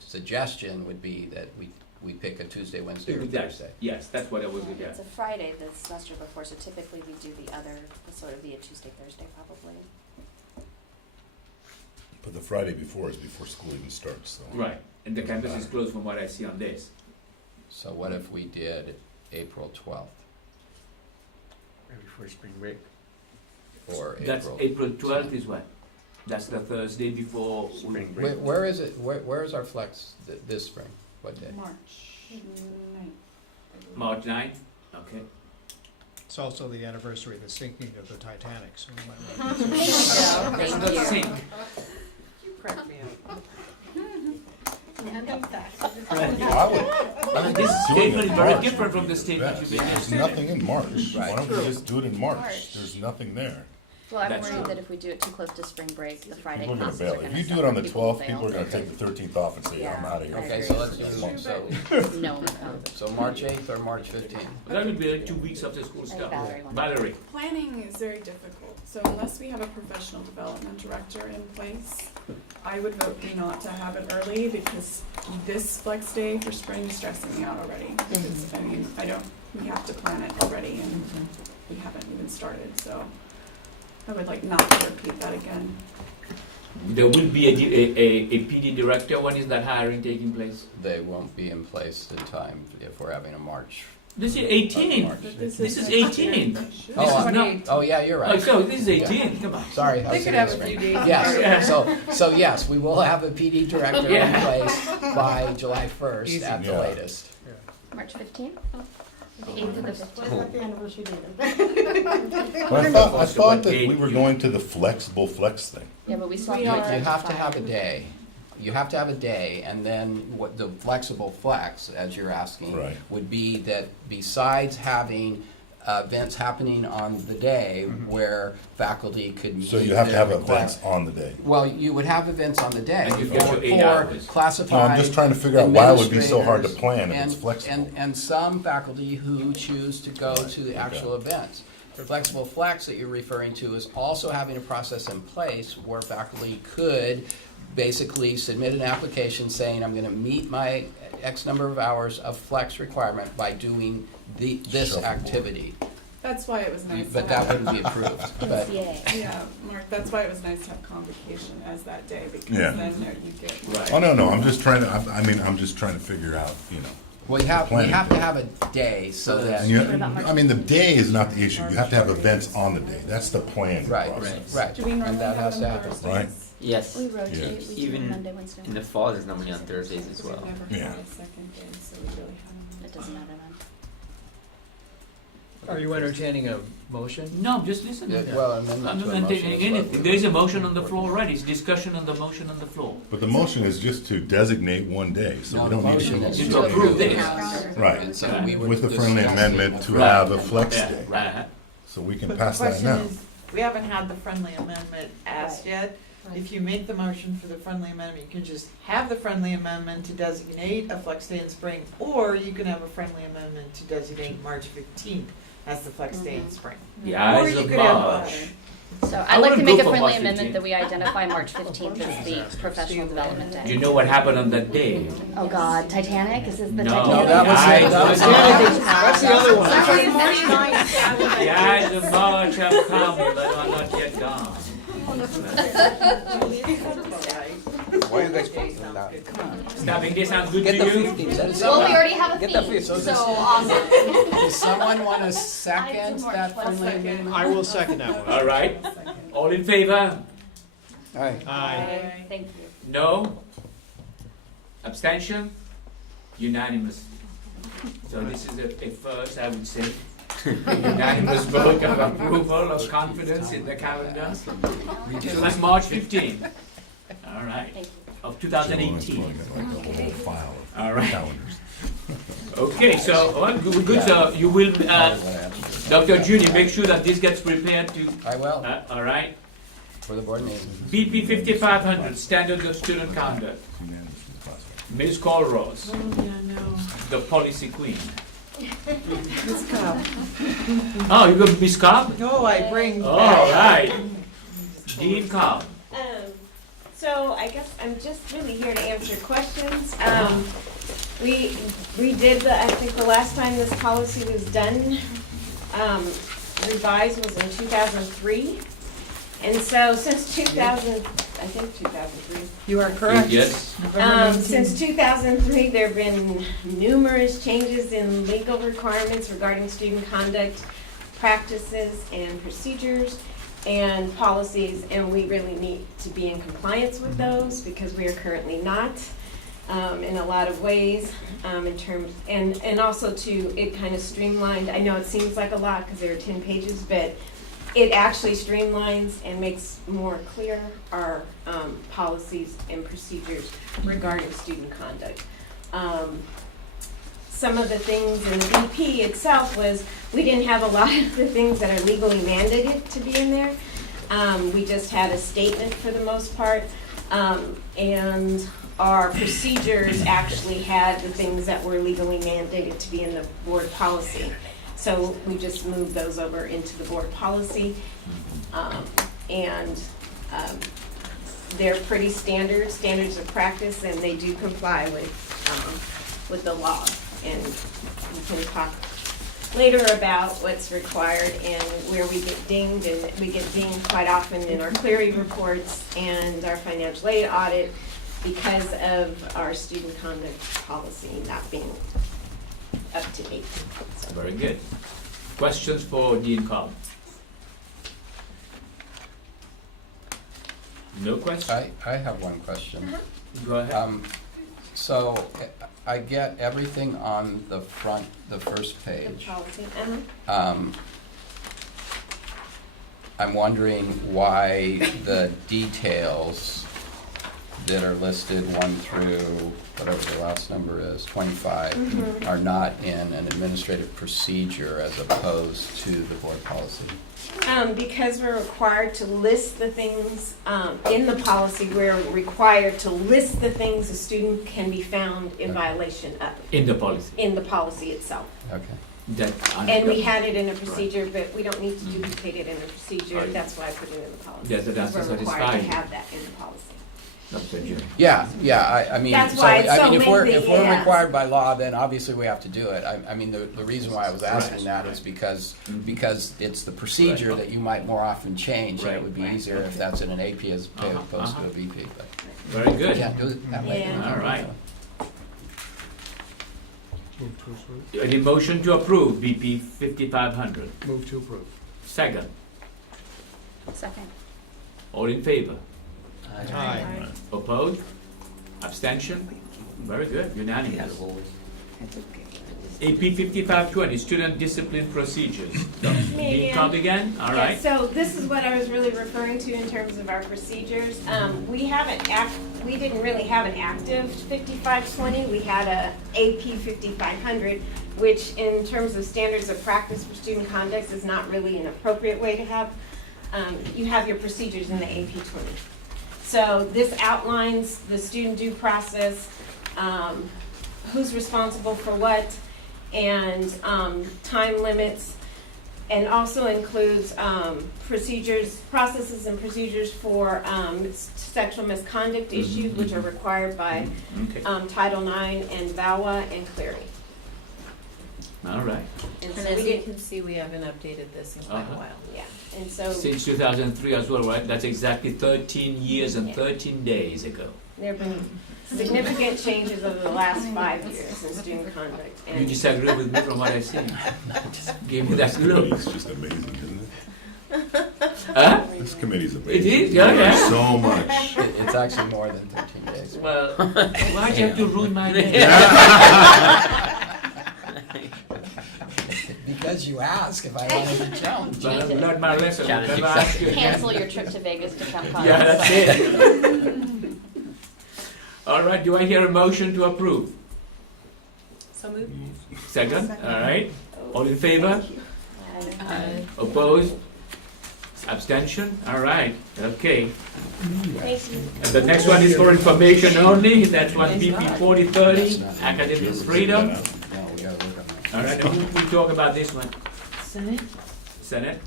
suggestion would be that we pick a Tuesday, Wednesday, or Yes, Thursday. yes, that's what I would do. It's a Friday the semester before, so typically we do the other. So it would be a Tuesday, Thursday, probably. But the Friday before is before school even starts, so. Right, and the campus is closed from what I see on this. So what if we did April 12th Right before spring break. or That's April 12th is what? That's the Thursday before. Spring break. Where is it? Where is our flex this spring? What day? March 9th. I believe. March 9th, okay. It's also the anniversary of the sinking of the Titanic, so we might want to. Let's Thank not you. sink. You crack me up. I mean, this statement is very different from the statement you made There's yesterday. nothing in March. Why Right. don't we just do it in March? March. There's nothing there. Well, I'm That's worried true. that if we do it too close to spring break, the Friday People are gonna classes are bail. going If to you suffer. do it on the People 12th, fail. people are gonna take the 13th off and say, I'm Yeah. out of here. Okay, so let's do so No one comes. so March 8th or March 15th. That will be like 2 weeks after school think starts. Valerie wanted- Valerie, Planning is very difficult, so unless we have a professional development director in place, I would vote not to have it early, because this flex day for spring is stressing me out already. Because, I mean, we have to plan it already, and we haven't even started, so I would like not to repeat that again. There will be a PD director. When is that hiring taking place? They won't be in place in time if we're having a March. This is 18. March. This is 18. Oh, This is I'm- not. oh, yeah, you're Oh, right. so this is 18. Come on. Sorry. I They was could thinking have a spring. few days. Yes, so yes, we will have a PD director in Yeah. place by July 1st Easy. at the Yeah. latest. March 15th? The 8th or the 15th? But I thought that we were going to the flexible flex thing. Yeah, but we still You have to. have to have a day. You have to have a day, and then what the flexible flex, as you're asking, Right. would be that besides having events happening on the day where faculty could meet So you have to their have events request- on the day. Well, you would have events on the day And you get your 8 for hours. classified. No, I'm just trying to figure out why it would be so hard to administrators plan if it's and- flexible. And some faculty who choose to go to the actual events. The flexible flex that you're referring to is also having a process in place where faculty could basically submit an application saying, I'm gonna meet my X number of hours of flex requirement by doing this Shuffleboard. activity. That's why it was nice to But that have, wouldn't be approved. But NCA. yeah, Mark, that's why it was nice to have convocation as that day, because Yeah. then there you get. Right. Oh, no, I'm just trying to, I'm just trying to figure out, we have Planning to day. have a day so that. And I mean, the day is not the issue. You have to have events on the day. That's the planning Right, process. right, Do we and normally that have has to them happen. Thursdays? Right. Yes. We rotate, Yeah. we do Even Monday, Wednesday. in the fall, it's normally on Thursdays as well. We've never Yeah. had a second day, so we really haven't. It doesn't matter then. Are you entertaining a motion? No, I'm just listening. Yeah, well, and then I'm to not a motion taking as well. anything. There is a motion on the floor already. It's discussion on the motion on the floor. But the motion is just to designate one day, so No, we the don't need motion to. is Just to approve approve the this. calendar. Right. And so we would With the friendly discuss amendment it. to have a flex Yeah, day. right. So we can But pass the that question now. is, we haven't had the friendly amendment asked Right. yet. If you make the motion for the friendly amendment, you can just have the friendly amendment to designate a flex day in spring, or you can have a friendly amendment to designate March 15th as the flex day in spring. The Or eyes you of could have March. So I I'd like to wouldn't make go a for friendly March amendment 15th. that we identify March 15th as the professional development You day. know what happened on that day? Oh God, Titanic? Is this the No. Titanic? No, that was Eyes it. That of was March. That's the other one. The eyes of March have come, but are not yet gone. Why are you guys talking loud? Stabbing day sounds good to Get the you? 15. Well, we already have a Get the theme, fifth. so awesome. Does someone want to second March that one. friendly amendment? I will second that one. All right. All in favor? Aye. Aye. Thank you. No? Abstention? Unanimous. So this is a first, I would say. Unanimous vote of approval, of confidence in the calendar. So that's March 15th. All right, Thank you. of Joanna's 2018. probably got like a whole file All of right. calendars. Okay, so, well, good, so you will, Dr. Judy, make sure that this gets prepared to, I will, all right? for the board meeting. BP 5500, Standards of Student Conduct. Unanimous in the class. Ms. Colrose, Oh, yeah, no. the policy queen. Ms. Cobb. Oh, you got Ms. Cobb? No, I bring All back. right. Dean Cobb. So I guess I'm just really here to answer questions. We redid I think the last time this policy was done, revised was in 2003. And so since 2003. You are correct. Yes. November 19th. Since 2003, there have been numerous changes in legal requirements regarding student conduct, practices and procedures and policies, and we really need to be in compliance with those because we are currently not in a lot of ways in terms, and also too, it kind of streamlined. I know it seems like a lot because there are 10 pages, but it actually streamlines and makes more clear our policies and procedures regarding student conduct. Some of the things in the BP itself was we didn't have a lot of the things that are legally mandated to be in there. We just had a statement for the most part, and our procedures actually had the things that were legally mandated to be in the board policy. So we just moved those over into the board policy, and they're pretty standards of practice, and they do comply with the law. And we can talk later about what's required and where we get dinged, and we get dinged quite often in our Clery reports and our financial aid audit because of our student conduct policy not being up to date. So, Very good. Questions for Dean Collins? No question? I have one question. Go ahead. So I get everything on the front, the first the page. policy, I'm wondering why the details that are listed 1 through whatever the last number is, 25, Mhm. are not in an administrative procedure as opposed to the board policy. Because we're required to list the things, in the policy, we're required to list the things a student can be found in violation of, In the policy. in the policy itself. Okay. That, And we had it in a procedure, but we don't need to duplicate it in a procedure, Right. that's why I put it in the policy. Yes, that's Because we're required satisfying. to have that in the policy. Dr. Jim. Yeah, I mean, That's so, why it's so if we're lengthy, yes. required by law, then obviously we have to do it. I mean, the reason why I was asking that is because it's the procedure Right. that you might more often change, and Right. it would be Right. easier if that's in an AP as opposed Uh-huh. to a VP, but Very good. can't do it that way. Yeah. All right. Move to approve. Any motion to approve BP 5500? Move to approve. Second. Second. All in favor? Aye. Opposed? Abstention? Very good, unanimous. AP 5520, student discipline procedures. Dean again. Cobb again? All Yeah, right. so this is what I was really referring to in terms of our procedures. We didn't really have an active 5520, we had a AP 5500, which in terms of standards of practice for student conduct is not really an appropriate way to have. You have your procedures in the AP 20. So this outlines the student due process, who's responsible for what, and time limits, and also includes processes and procedures for sexual misconduct issues, which are required by Okay, Title IX and VAWA and Clery. all right. And And so as we you didn't, can see, we haven't updated this in quite a Uh-huh. while. yeah, and so Since 2003 as well, right? That's exactly 13 years and 13 days ago. there have been significant changes over the last 5 years in student conduct. You And disagree with me from what I see? Give me that look. It's just amazing, isn't it? Huh? This committee's amazing. It is? We Yeah, learn yeah. So much. It's actually more than 13 days. Well, why'd you have to ruin my day? Because you ask if I wanted to challenge you. But I've learned my lesson. I'll Challenge never ask you again. Cancel your trip to Vegas to Camp Collins. Yeah, that's it. All right, do I hear a motion to approve? So moved. Second, all right. All in favor? Aye. Opposed? Abstention? All right, okay. thank you. And the next one is for information only. That's one BP 4030, academic freedom. No, we gotta look at that. All right, who will talk about this one? Senate? Senate?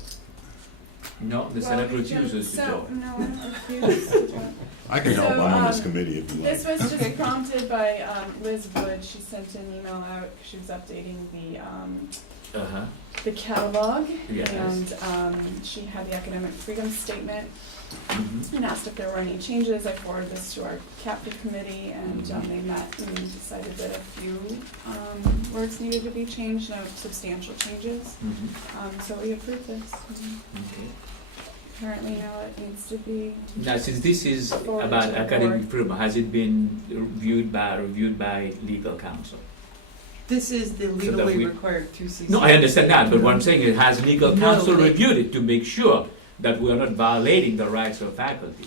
No, the Senate refuses to talk. No, I don't refuse to talk. I can help, So, I'm on this um, committee if you like. This was just prompted by Liz Wood. She sent an email out. She was updating Uh-huh, the catalog, Yes. and she had the academic freedom statement mhm. and asked if there were any changes. I forwarded this to our captive committee, and they met and decided that a few words needed to be changed, no substantial changes. Mhm. So we approved this. Okay. Apparently now it needs to be. Now, since this is Forward about to the academic board. freedom, has it been reviewed by legal counsel? This is the that legally we- required 260. No, I understand that, but what I'm saying is, has legal No, counsel they- reviewed it to make sure that we are not violating the rights of faculty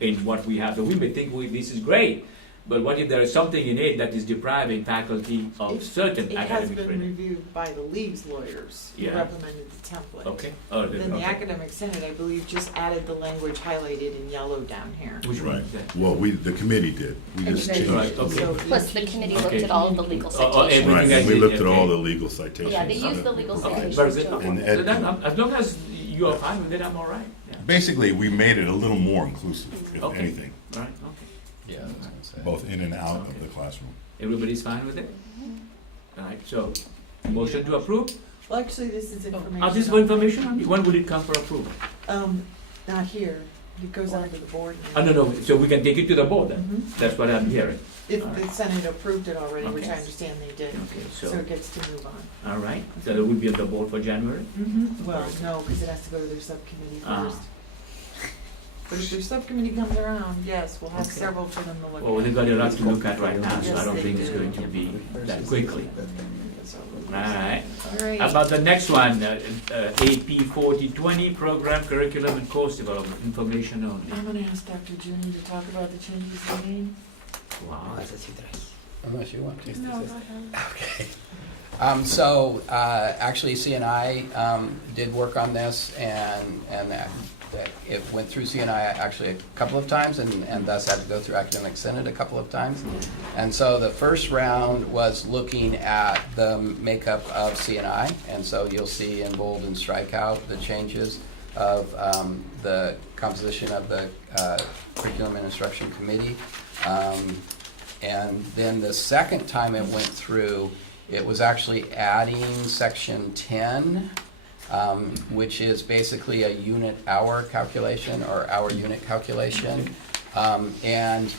in what we have? So we may think this is great, but what if there is something in it that is depriving faculty of certain It has academic been freedom? reviewed by the league's lawyers who Yeah. recommended the template. Okay. Oh, Then the okay. academic senate, I believe, just added the language highlighted in yellow down here. Which one Right. is that? Well, the committee did. We And just you guys- changed Right, it. okay. So Plus, the committee looked Okay. at all of the legal Oh, citations. everything Right, I and we did, looked at okay. all the legal citations. Yeah, they used the Okay. legal Okay, citations. very good. to- And So Ed- then, as long as you are fine with it, I'm all right. Yeah. Basically, we made it a little more inclusive, if Okay. anything, All right, okay. Yeah, I was gonna say. both in and out of the classroom. Everybody's fine with it? All right, so Motion to approve? Well, actually, this is information. This for information only? When will it come for approval? Not here, it goes on to the board. No, so we can take it to the board then? Mhm. That's what I'm hearing. If the Senate approved it already, which I Okay. understand they did, Okay, so so, it gets to move on. all right, so it will be on the board for January? Well, no, because it has to go to their subcommittee Ah. first. But if their subcommittee comes around, yes, we'll have Okay. several for them to look at. Well, they've got a lot to look at right now, so I Yes, don't they think it's do. going to be that quickly. So- All right. All right. How about the next one, AP 4020, Program, Curriculum, and Course Development, information only. I'm gonna ask Dr. Juni to talk about the changes they made. Wow. Unless you want to. No, go ahead. Okay. Actually, CNI did work on this, and it went through CNI actually a couple of times, and thus had to go through Academic Senate a couple of times. And so the first round was looking at the makeup of CNI, and so you'll see in bold and strikeout the changes of the composition of the Curriculum and Instruction Committee. And then the second time it went through, it was actually adding section 10, which is basically a unit hour calculation or hour unit calculation. And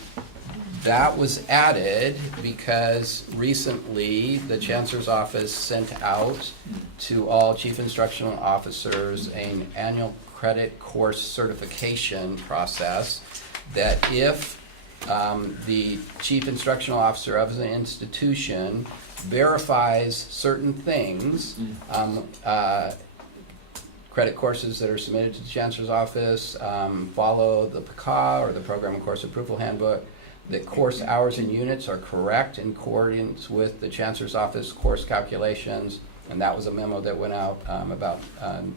that was added because recently the Chancellor's Office sent out to all Chief Instructional Officers an annual credit course certification process that if the Chief Instructional Officer of an institution verifies certain things, credit courses that are submitted to the Chancellor's Office, follow the PCA or the Program and Course Approval Handbook, that course hours and units are correct in accordance with the Chancellor's Office course calculations, and that was a memo that went out about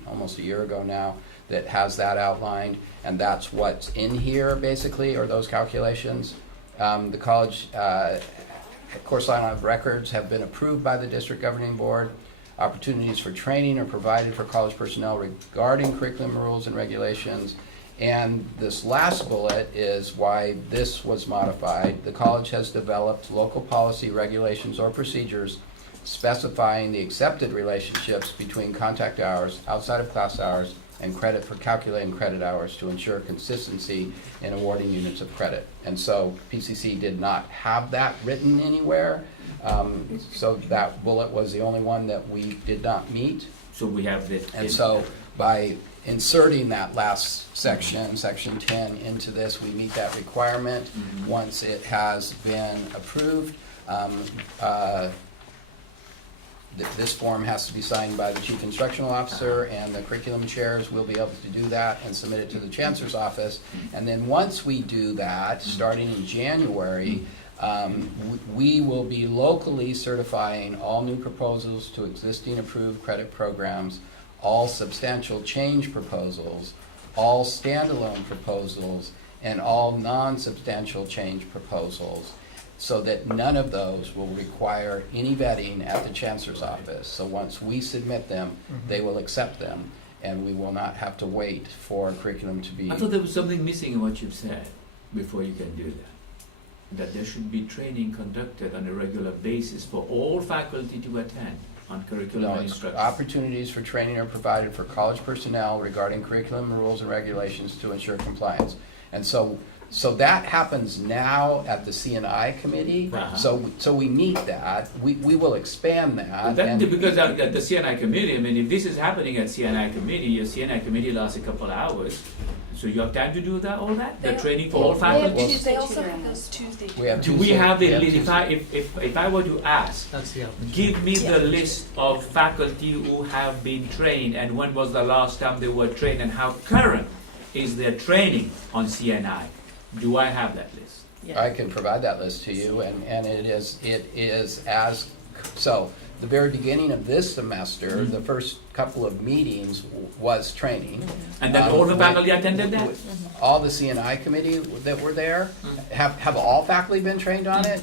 almost a year ago now that has that outlined, and that's what's in here basically, are those calculations. The college course line of records have been approved by the district governing board. Opportunities for training are provided for college personnel regarding curriculum rules and regulations. And this last bullet is why this was modified. The college has developed local policy, regulations, or procedures specifying the accepted relationships between contact hours, outside of class hours, and credit for calculating credit hours to ensure consistency in awarding units of credit. And so PCC did not have that written anywhere. So that bullet was the only one that we did not meet. So we have the. And so by inserting that last section, section 10, into this, we meet that requirement. Mhm. Once it has been approved, this form has to be signed by the Chief Instructional Officer, and the curriculum chairs will be able to do that and submit it to the Chancellor's Office. And then once we do that, starting in January, we will be locally certifying all new proposals to existing approved credit programs, all substantial change proposals, all standalone proposals, and all non-substantial change proposals, so that none of those will require any vetting at the Chancellor's Office. So once we submit them, they will accept them, and we will not have to wait for curriculum to be. I thought there was something missing in what you've said before you can do that. That there should be training conducted on a regular basis for all faculty to attend on curriculum No, and it's instruction. opportunities for training are provided for college personnel regarding curriculum rules and regulations to ensure compliance. And so that happens now at the CNI committee. Uh-huh. So we meet that. We will expand that. But and- because at the CNI committee, I mean, if this is happening at CNI committee, your CNI committee lasts a couple of hours, so you have time to do that, all that? The They- training for all They have faculty? Tuesday, they also have those Tuesday. We have Do we Tuesday- have we the, have if I, Tuesday. if I were to ask, That's the opportunity. give me Yeah. the list of faculty who have been trained and when was the last time they were trained and how current is their training on CNI? Do I have that list? I can provide that list to you, and it is as, so, the very beginning of this semester, the first couple of meetings was training. And then all the faculty attended that? All the CNI committee that were there, have all faculty been trained on it?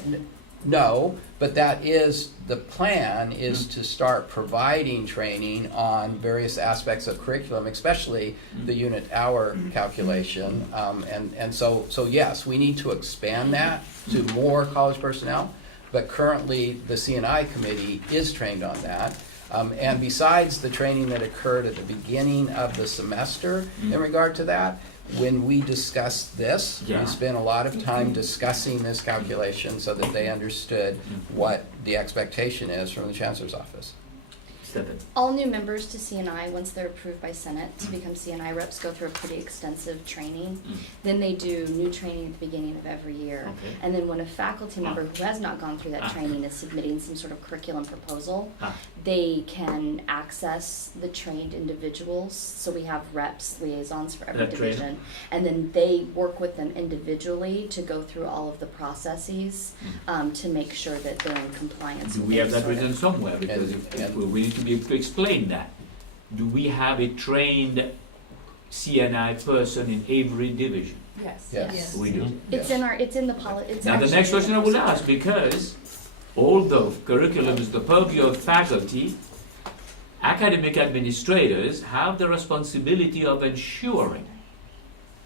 No, but that is, the plan is to start providing training on various aspects of curriculum, especially the unit hour calculation. And so yes, we need to expand that to more college personnel. but currently the CNI committee is trained on that. And besides the training that occurred at the beginning of the semester in regard to that, when we discussed this, Yeah. we spent a lot of time discussing this calculation so that they understood what the expectation is from the Chancellor's office. Stephen. All new members to CNI, once they're approved by Senate to become CNI reps, go through a pretty extensive training. Then they do new training at the beginning of every year. Okay. And then when a faculty member who has not gone through that training is submitting some sort of curriculum proposal, they can access the trained individuals. So we have reps, liaisons for every That trainer. division. And then they work with them individually to go through all of the processes to make sure that they're in compliance. Do with we have any that sort of- written somewhere? Because if we need to be able to explain that. Do we have a trained CNI person in every division? Yes. Yes. We do. It's in our, it's in the it's Now, the actually next in the question I will procedure. ask, because although curriculum is the purview of faculty, academic administrators have the responsibility of ensuring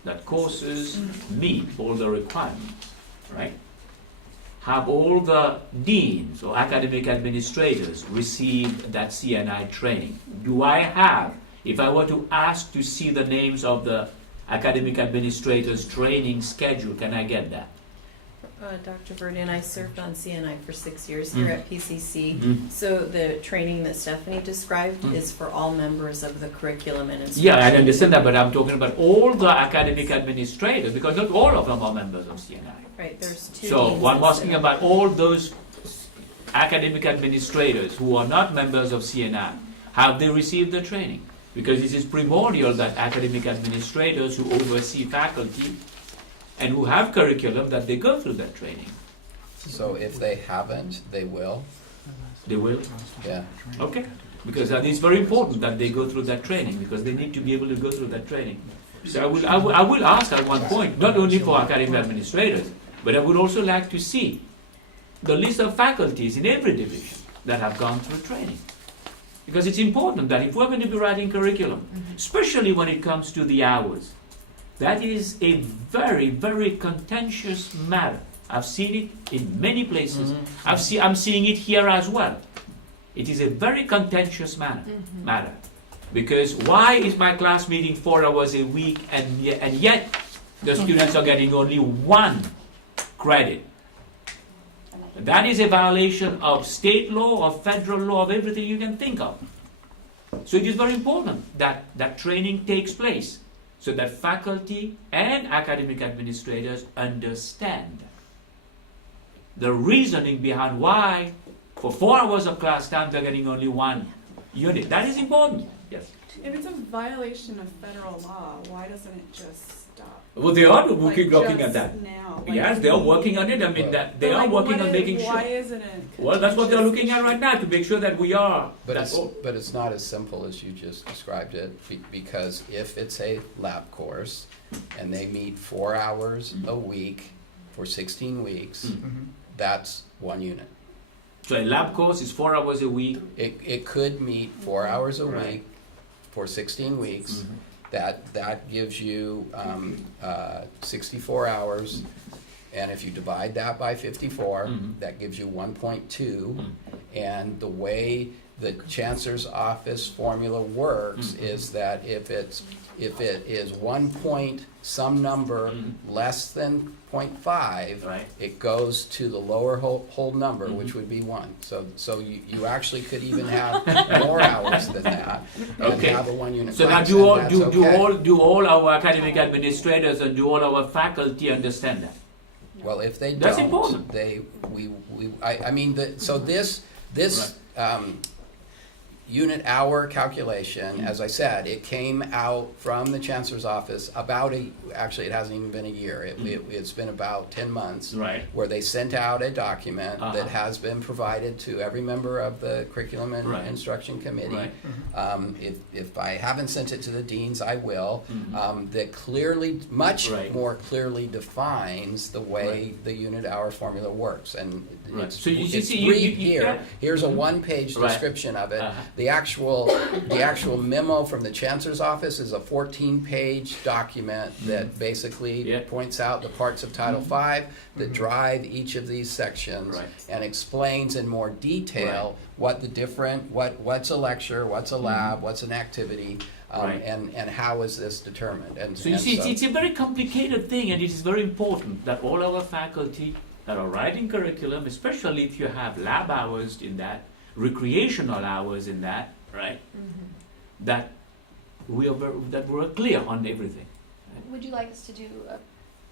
that courses meet all the requirements, right? Have all the deans or academic administrators received that CNI training? Do I have, if I were to ask to see the names of the academic administrators training schedule, can I get that? Dr. Verdin, I served on CNI for 6 years here at PCC. Mm. So the training that Stephanie described is for all members of the curriculum and instruction. Yeah, I understand that, but I'm talking about all the academic administrators, because not all of them are members of CNI. Right, there's two. So deans I'm that asking sit about all those academic administrators who are not members of CNI. Have they received the training? Because it is primordial that academic administrators who oversee faculty and who have curriculum, that they go through that training. So if they haven't, they will. They will? Yeah. Okay. Because that is very important that they go through that training, because they need to be able to go through that training. So I will ask at one point, not only for academic administrators, but I would also like to see the list of faculties in every division that have gone through training. Because it's important that if we're going to be writing curriculum, especially when it comes to the hours, that is a very, very contentious matter. I've seen it in many places. I'm seeing it here as well. It is a very contentious matter. Because why is my class meeting 4 hours a week and yet the students are getting only 1 credit? That is a violation of state law, of federal law, of everything you can think of. So it is very important that that training takes place so that faculty and academic administrators understand the reasoning behind why for 4 hours of class time they're getting only 1 unit. That is important. Yes. If it's a violation of federal law, why doesn't it just stop? Well, they are Like looking at just that. now, Yes, they are working on it. I mean, that they are working on making Why sure. isn't it? Well, that's what they're looking at right now, to make sure that we are. But that- it's not as simple as you just described it, because if it's a lab course and they meet 4 hours a week for 16 weeks, that's 1 unit. So a lab course is 4 hours a week. It could meet 4 hours a Right. week for 16 weeks. That gives you 64 hours, and if you divide that by 54, that gives you 1.2. And the way the Chancellor's Office formula works is that if it is 1 point some number less than 0.5, Right. it goes to the lower whole number, which would be 1. So you actually could even have more hours than that and Okay. have a 1 unit So now class, and that's okay. do all our academic administrators and do all our faculty understand that? Well, if they That's don't, important. I mean, this unit hour calculation, as I said, it came out from the Chancellor's Office actually it hasn't even been a year. It's been about 10 months. Right. Where they sent out a document that has been provided to every member of the Curriculum and Right. Instruction Committee. Right. If I haven't sent it to the deans, I will. That clearly, much Right. more clearly defines the way the unit hour formula works. And Right. it's, So you it's see, you- brief you- here. yeah. Here's a 1-page Right. description of it, The actual memo from the chancellor's office is a 14-page document that basically Yeah. points out the parts of Title V that drive each of these sections Right. and explains in more detail what the different, what's a lecture, what's a lab, what's an activity, Right. and how is this determined. And So you and see, it's a very complicated thing, and it is very important that all our faculty that are writing curriculum, especially if you have lab hours in that, recreational hours in that, right? That we're clear on everything. Would you like us to do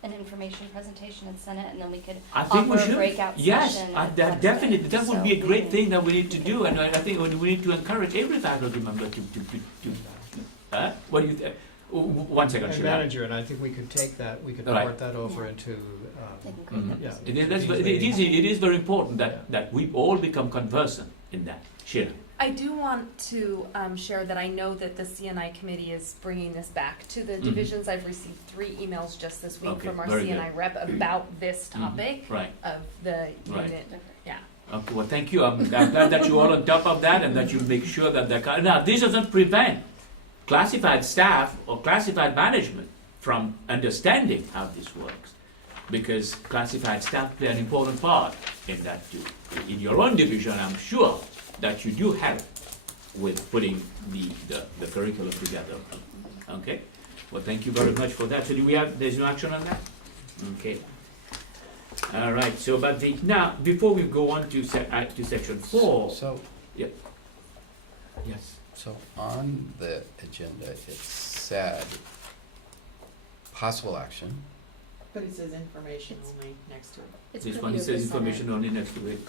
an information presentation and send it, and then we could I think we offer a should. breakout Yes, session? at that Flex definitely. Day? That would So be a we great can- thing that we need to do, and I think we need to encourage every faculty member to. What do you think? One second, And Sheila. manager, and I think we could take that, we could Right. port that over into, They can create that yeah. presentation. It is very important that we all become conversant in that. Sheila. I do want to share that I know that the CNI committee is bringing this back to the Mhm. divisions. I've received 3 emails just this week Okay, from our very CNI good. rep about this topic Right. of the Right. unit. Yeah. Okay, well, thank you. I'm glad that you're all on top of that and that you make sure that now, this doesn't prevent classified staff or classified management from understanding how this works, because classified staff play an important part in that too. In your own division, I'm sure that you do help with putting the curriculum together. Okay? Well, thank you very much for that. So there's no action on that? Okay. All right, so now, before we go on to section 4. So, Yep. Yes. so on the agenda, it said possible action. But it says information only next to it. It's This one, purview it of says the Senate. information only next to it.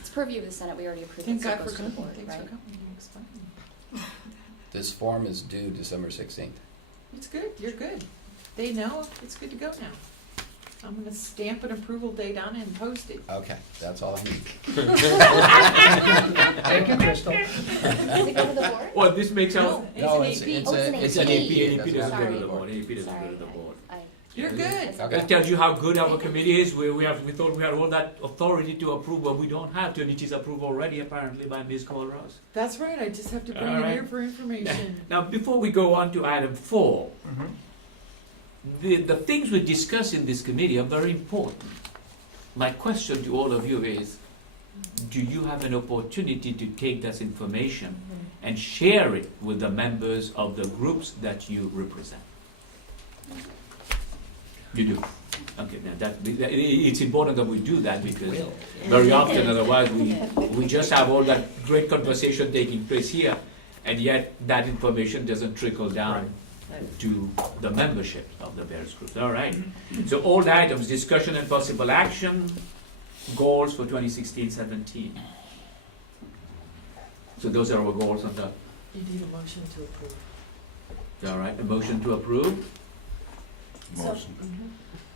It's purview of the Senate, we already approved it, Thank so it God goes for to the coming, board, thanks right? for coming to explain. This form is due December 16th. It's good, you're good. They know it's good to go now. I'm gonna stamp an approval date on it and post it. Okay, that's all I need. Thank you, Crystal. Does it go to the board? Well, this makes out. No, No, it's an AP. Oh, It's an AP, and AP It doesn't doesn't go Sorry. to the board, AP doesn't Sorry, go to the board. You're good. Okay. That tells you how good our committee is. We thought we had all that authority to approve, but we don't have to, and it is approved already apparently by Ms. Colrose. That's right, I just have to bring All it right. here for information. Now, before we go on to item 4, the things we discuss in this committee are very important. My question to all of you is, do you have an opportunity to take this information and share it with the members of the groups that you represent? You do? Okay, now it's important that we do that, because very often otherwise we just have all that great conversation taking place here, and yet that information doesn't trickle down to the membership of the various groups. All right. So all the items, discussion and possible action, goals for 2016-17. So those are our goals on that. You need a motion to approve. All right, a motion to approve. Motion.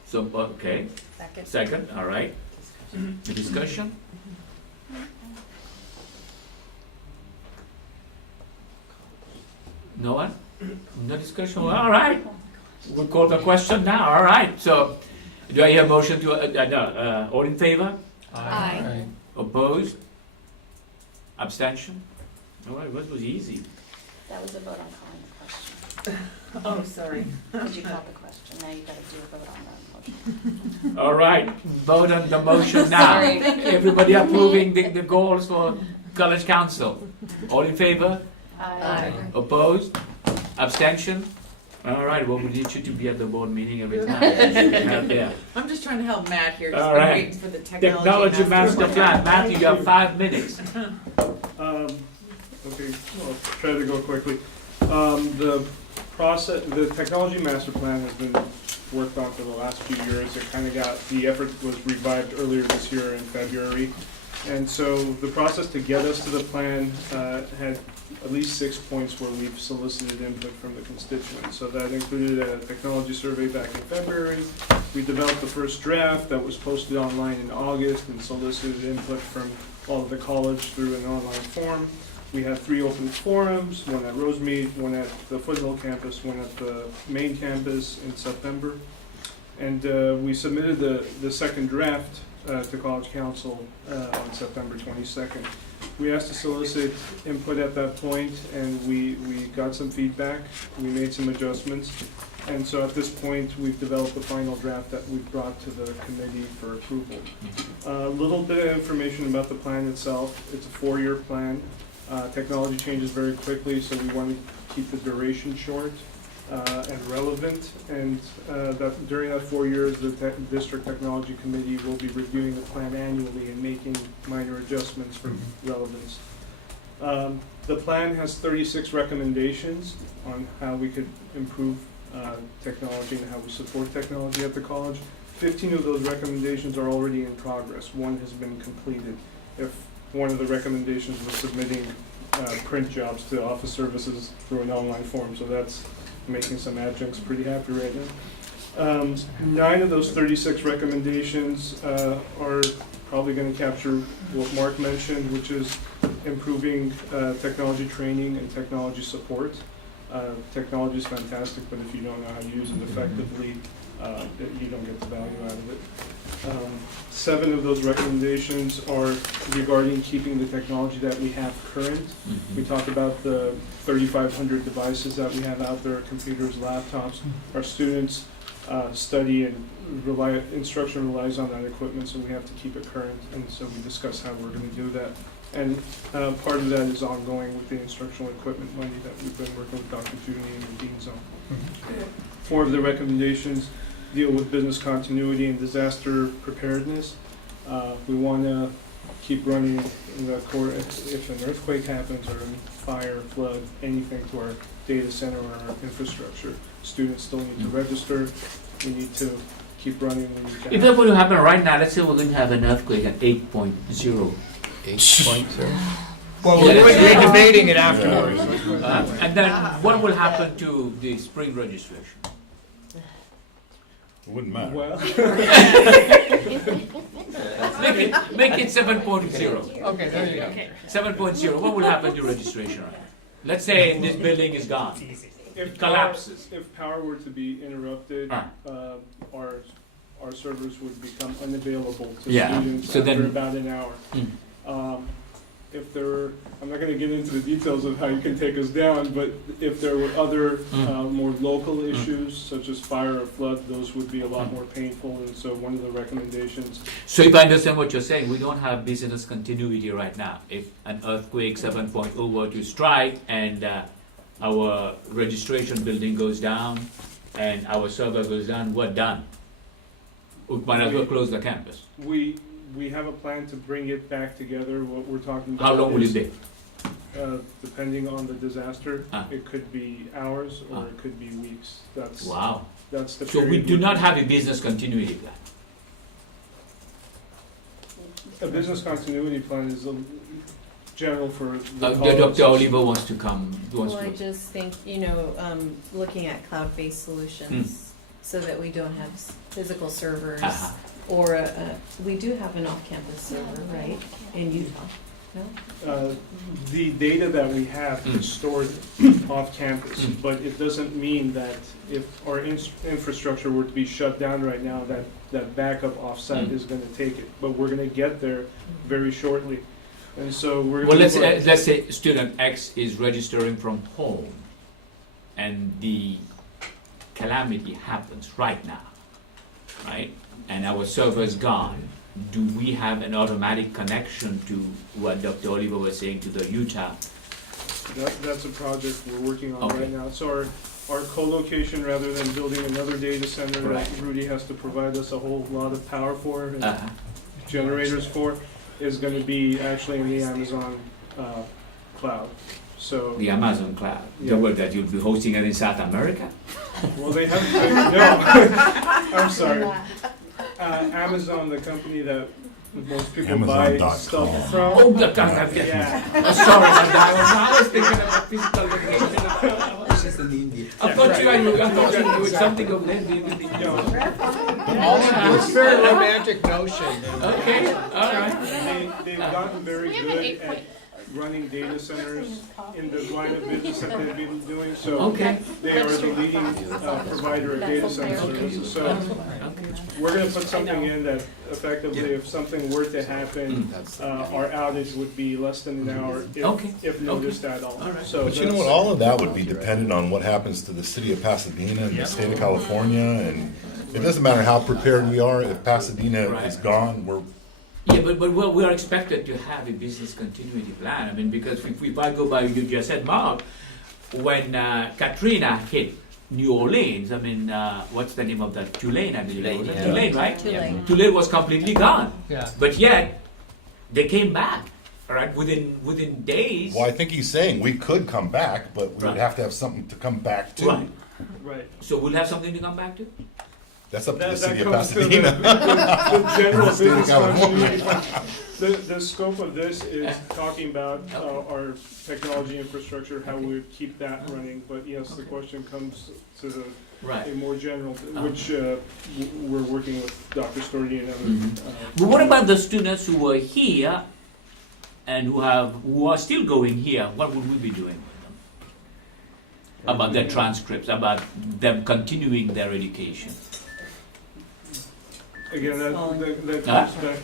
So, okay, Second. second, all right. The discussion? No one? No discussion? All right. We'll call the question now, all right. So, do I hear a motion to, all in favor? Aye. Opposed? Abstention? All right, that was easy. That was a vote on calling the question. Oh, sorry. Did you call the question? Now you gotta do a vote on the motion. All right, vote on the motion now. Sorry. Everybody approving the goals for College Council? All in favor? Aye. Opposed? Abstention? All right, well, we need you to be at the board meeting every time. Yeah. I'm just trying to help Matt here, just All been right. waiting for the Technology master plan. Matthew, you have 5 minutes. Okay, I'll try to go quickly. The technology master plan has been worked on for the last few years. It kind of the effort was revived earlier this year in February. And so the process to get us to the plan had at least 6 points where we've solicited input from the constituents. So that included a technology survey back in February. We developed the first draft that was posted online in August and solicited input from all of the college through an online form. We had 3 open forums, one at Rosemead, one at the Foothill campus, one at the main campus in September. And we submitted the second draft to College Council on September 22nd. We asked to solicit input at that point, and we got some feedback. We made some adjustments. And so at this point, we've developed a final draft that we've brought to the committee for approval. A little bit of information about the plan itself. It's a 4-year plan. Technology changes very quickly, so we want to keep the duration short and relevant. And that during that 4 years, the District Technology Committee will be reviewing the plan annually and making minor adjustments for relevance. The plan has 36 recommendations on how we could improve technology and how we support technology at the college. 15 of those recommendations are already in progress. One has been completed. If one of the recommendations was submitting print jobs to office services through an online form, so that's making some adjuncts pretty happy right now. 9 of those 36 recommendations are probably going to capture what Mark mentioned, which is improving technology training and technology support. Technology is fantastic, but if you don't know how to use it effectively, you don't get the value out of it. 7 of those recommendations are regarding keeping the technology that we have current. We talked about the 3,500 devices that we have out there, computers, laptops. Our students study and instruction relies on that equipment, so we have to keep it current, and so we discuss how we're going to do that. And part of that is ongoing with the instructional equipment money that we've been working with Dr. Judy and the deans on. 4 of the recommendations deal with business continuity and disaster preparedness. We want to keep running in the core if an earthquake happens or a fire, flood, anything to our data center or our infrastructure. Students still need to register. We need to keep running. If that were to happen right now, let's say we're going to have an earthquake at 8.0. 8.0. Well, we're debating it afterwards. And then what will happen to the spring registration? It wouldn't matter. Well, Make it 7.0. Okay, there you go. 7.0. What will happen to registration? Let's say this building is gone. It collapses. If power were to be interrupted, our servers would become unavailable to students So after then, about an hour. If there were, I'm not going to get into the details of how you can take us down, but if there were other more local issues such as fire or flood, those would be a lot more painful. And so one of the recommendations. So if I understand what you're saying, we don't have business continuity right now. If an earthquake 7.0 were to strike and our registration building goes down and our server goes down, we're done. We might as well close the campus. We have a plan to bring it back together. What we're talking about. How long will it be? Depending on the disaster, it could be hours or it could be weeks. That's Wow. That's the. So we do not have a business continuity plan. A business continuity plan is general for the Dr. Oliver wants to come. Well, I just think, looking at cloud-based solutions so that we don't have physical servers. Or we do have an off-campus server, right, in Utah? No? The data that we have is stored off campus, but it doesn't mean that if our infrastructure were to be shut down right now, that backup offsite is going to take it. But we're going to get there very shortly, and so we're. Well, let's say student X is registering from home, and the calamity happens right now, right? And our server is gone. Do we have an automatic connection to what Dr. Oliver was saying to the Utah? That's a project we're working on right now. So our co-location, rather than building another data center that Rudy has to provide us a whole lot of power for and generators for, is going to be actually in the Amazon cloud. So the Amazon cloud. The word that you'll be hosting it in South America? Well, they have. No, I'm sorry. Amazon, the company that most people buy stuff from. Oh, the God, yeah. Sorry, I was thinking about physical location. This is in India. I thought you were doing something of that. Also, it's a very romantic notion. Okay, all right. They've gotten very good running data centers in the line of business that they've been doing, so Okay. they are the leading provider of data center services. So we're gonna put something in that effectively, if something were to happen, our outage would be less than an hour Okay. if noticed at all. All right. So But you know what, all of that would be dependent on what happens to the city of Pasadena and the state of California, and it doesn't matter how prepared we are, if Pasadena is gone, we're, Yeah, but we are expected to have a business continuity plan. I mean, because if I go by what you just said, Mark, when Katrina hit New Orleans, I mean, what's the name of that? Tulane, I believe. Tulane, Was it? yeah. Tulane, right? Tulane. Tulane was completely gone. Yeah. But yet, they came back, all right, within days. well, I think he's saying we could come back, but we would Right. have to have something to come back to. Right. Right. So we'll have something to come back to? That's up to the That city of comes to Pasadena. the general State of business California. continuity plan. The scope of this is talking about our technology infrastructure, how we would keep that running. But yes, the question comes to the Right. a more general, which we're working with Dr. Storti and others. But what about the students who were here and who are still going here? What would we be doing with them? About their transcripts, about them continuing their education? Again, that Ah. comes back.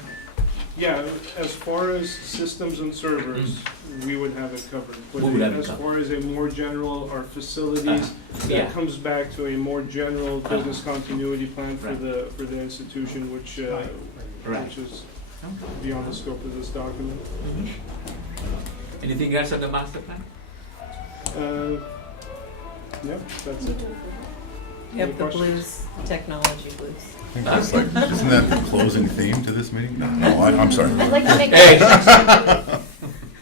Yeah, as far as systems and servers, we would have it covered. But We would have it as covered. far as a more general, our facilities, Yeah. that comes back to a more general business continuity plan for Right. the institution, which Right. which is beyond the scope of this document. Anything else on the master plan? Yep, that's it. Yep, Any the questions? blues, technology blues. I think that's like, isn't that the closing theme to this meeting? No, I'm sorry. I'd like to make Hey.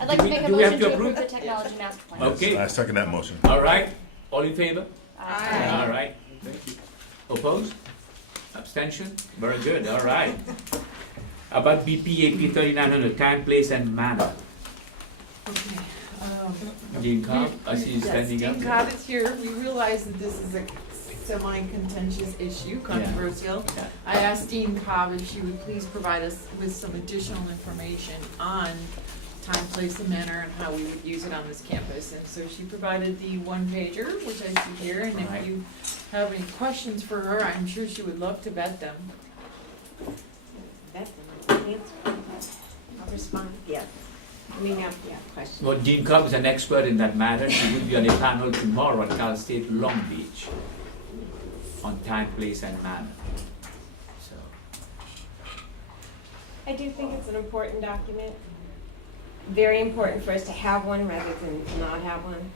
I'd like Do to we- make a do we have motion to to approve? approve the technology master plan. Okay, I second that motion. all right, all in favor? Aye. All right, Thank you. opposed? Abstention? Very good, all right. About BPAP 3900, time, place, and manner. Okay. Dean Cobb, I see you standing up. Dean Cobb is here. We realize that this is a semi-contentious issue, controversial. Yeah. I asked Dean Cobb if she would please provide us with some additional information on time, place, and manner and how we would use it on this campus. And so she provided the one-pager, which I see here, and Right. if you have any questions for her, I'm sure she would love to vet them. That's an answer. I'll respond, yes. We have, questions. Well, Dean Cobb is an expert in that matter. She will be on a panel tomorrow at Cal State Long Beach on time, place, and manner. So, I do think it's an important document. Very important for us to have one rather than not have one.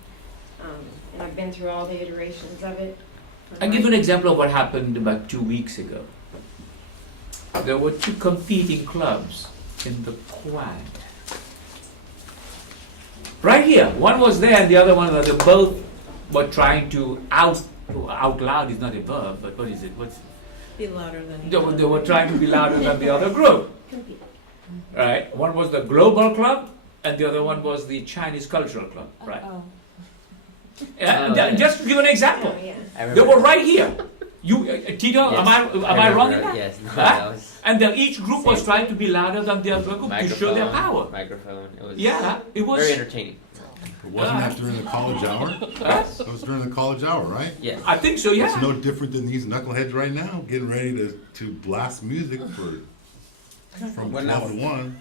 And I've been through all the iterations of it. I'll give you an example of what happened about 2 weeks ago. There were two competing clubs in the quad. Right here, one was there and the other one, they both were trying to out loud is not a verb, but what is it? Be louder than. They were trying to be louder than the other group. Compete. Right? One was the Global Club and the other one was the Chinese Cultural Club. Right? Oh. Just to give an example. Oh, yeah. I They remember. were right here. You, Tito, Yes, am I wrong in remember, that? Yes, no, Huh? that was And then each group was trying to be louder than the other group to show their power. Microphone. It was Yeah, it was. very entertaining. Wasn't that during the college hour? That was during the college hour, right? Yes. I think so, It's yeah. no different than these knuckleheads right now, getting ready to blast music from One 12 hour. to 1.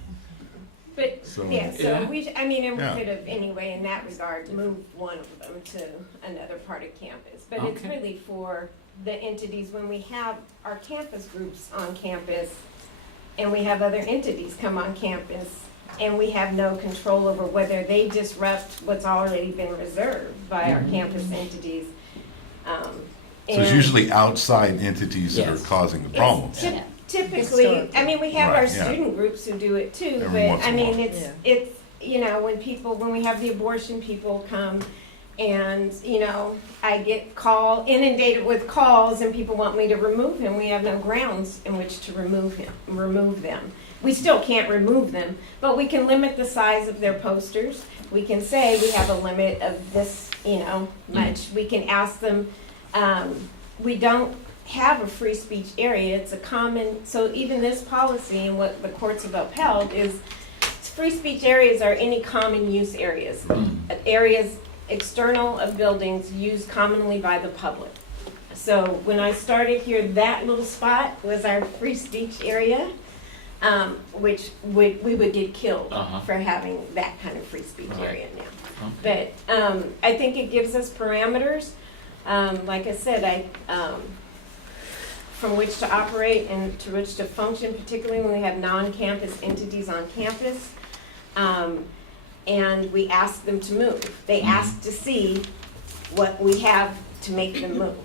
But, So- yeah, so Yeah. and we Yeah. could have, anyway, in that regard, moved one of them to another part of campus. But it's Okay. really for the entities, when we have our campus groups on campus, and we have other entities come on campus, and we have no control over whether they disrupt what's already been reserved by our campus entities. So it's and- usually outside entities that are Yes. causing the It's problem. typ- Typically, I mean, we have our Right, yeah. student groups who do it too, Every but once I in a mean, while. it's, you know, when we have the abortion people come and, you know, I get inundated with calls and people want me to remove him, we have no grounds in which to remove them. We still can't remove them, but we can limit the size of their posters. We can say we have a limit of this, you know, much. We can ask them, we don't have a free speech area. It's a common, so even this policy and what the courts have upheld is free speech areas are any common use areas. Areas external of buildings used commonly by the public. So when I started here, that little spot was our free speech area, which we would get killed for having that kind of free speech area now. Okay. But I think it gives us parameters, like I said, from which to operate and to which to function, particularly when we have non-campus entities on campus. And we ask them to move. They ask to see what we have to make them move.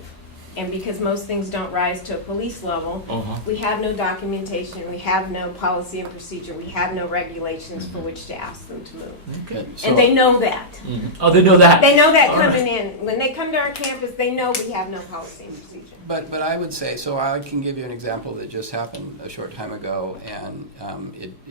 And because most things don't rise to a police level, we have no documentation, we have no policy and procedure, we have no regulations for which to ask them to move. Okay. And they know that. Oh, they know that. They know that All coming right. in. When they come to our campus, they know we have no policy and procedure. But I would say, so I can give you an example that just happened a short time ago, and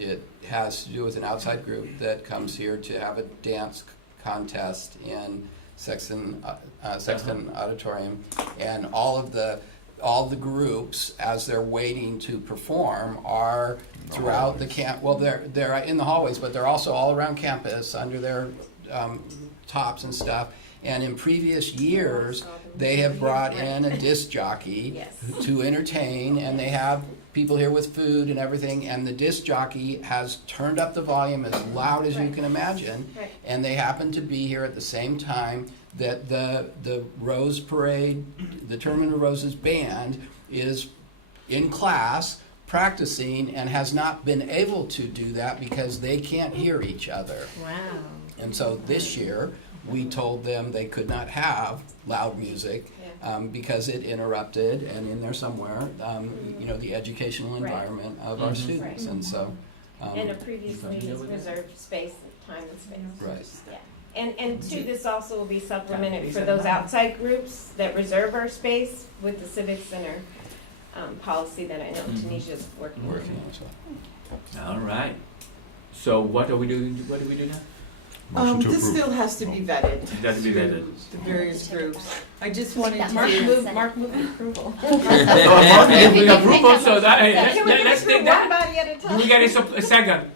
it has to do with an outside group that comes here to have a dance contest in Sexton Auditorium, and all the groups, as they're waiting to perform, are throughout the camp. Well, they're in the hallways, but they're also all around campus under their tops and stuff. And in previous years, they have brought in a disc jockey to entertain, and they have people here with food and everything, and the disc jockey has turned up the volume as loud as you can imagine, and they happen to be here at the same time that the Rose Parade, the Tournament of Roses band is in class practicing and has not been able to do that because they can't hear each other. Wow. And so this year, we told them they could not have loud music because it interrupted, and in there somewhere, the educational environment of our students. And so, And a previously reserved space, time and space. Right. Yeah. And two, this also will be supplemented for those outside groups that reserve our space with the Civic Center policy that I know Tunisia's working on. as well. All right. So what are we doing? What do we do now? Motion to This approve. still has to be vetted. It has to be vetted. through The various groups. I just wanted to. Mark moved approval. We approval, so that, Can we let's get take through that. one body at a Do time? we get a second?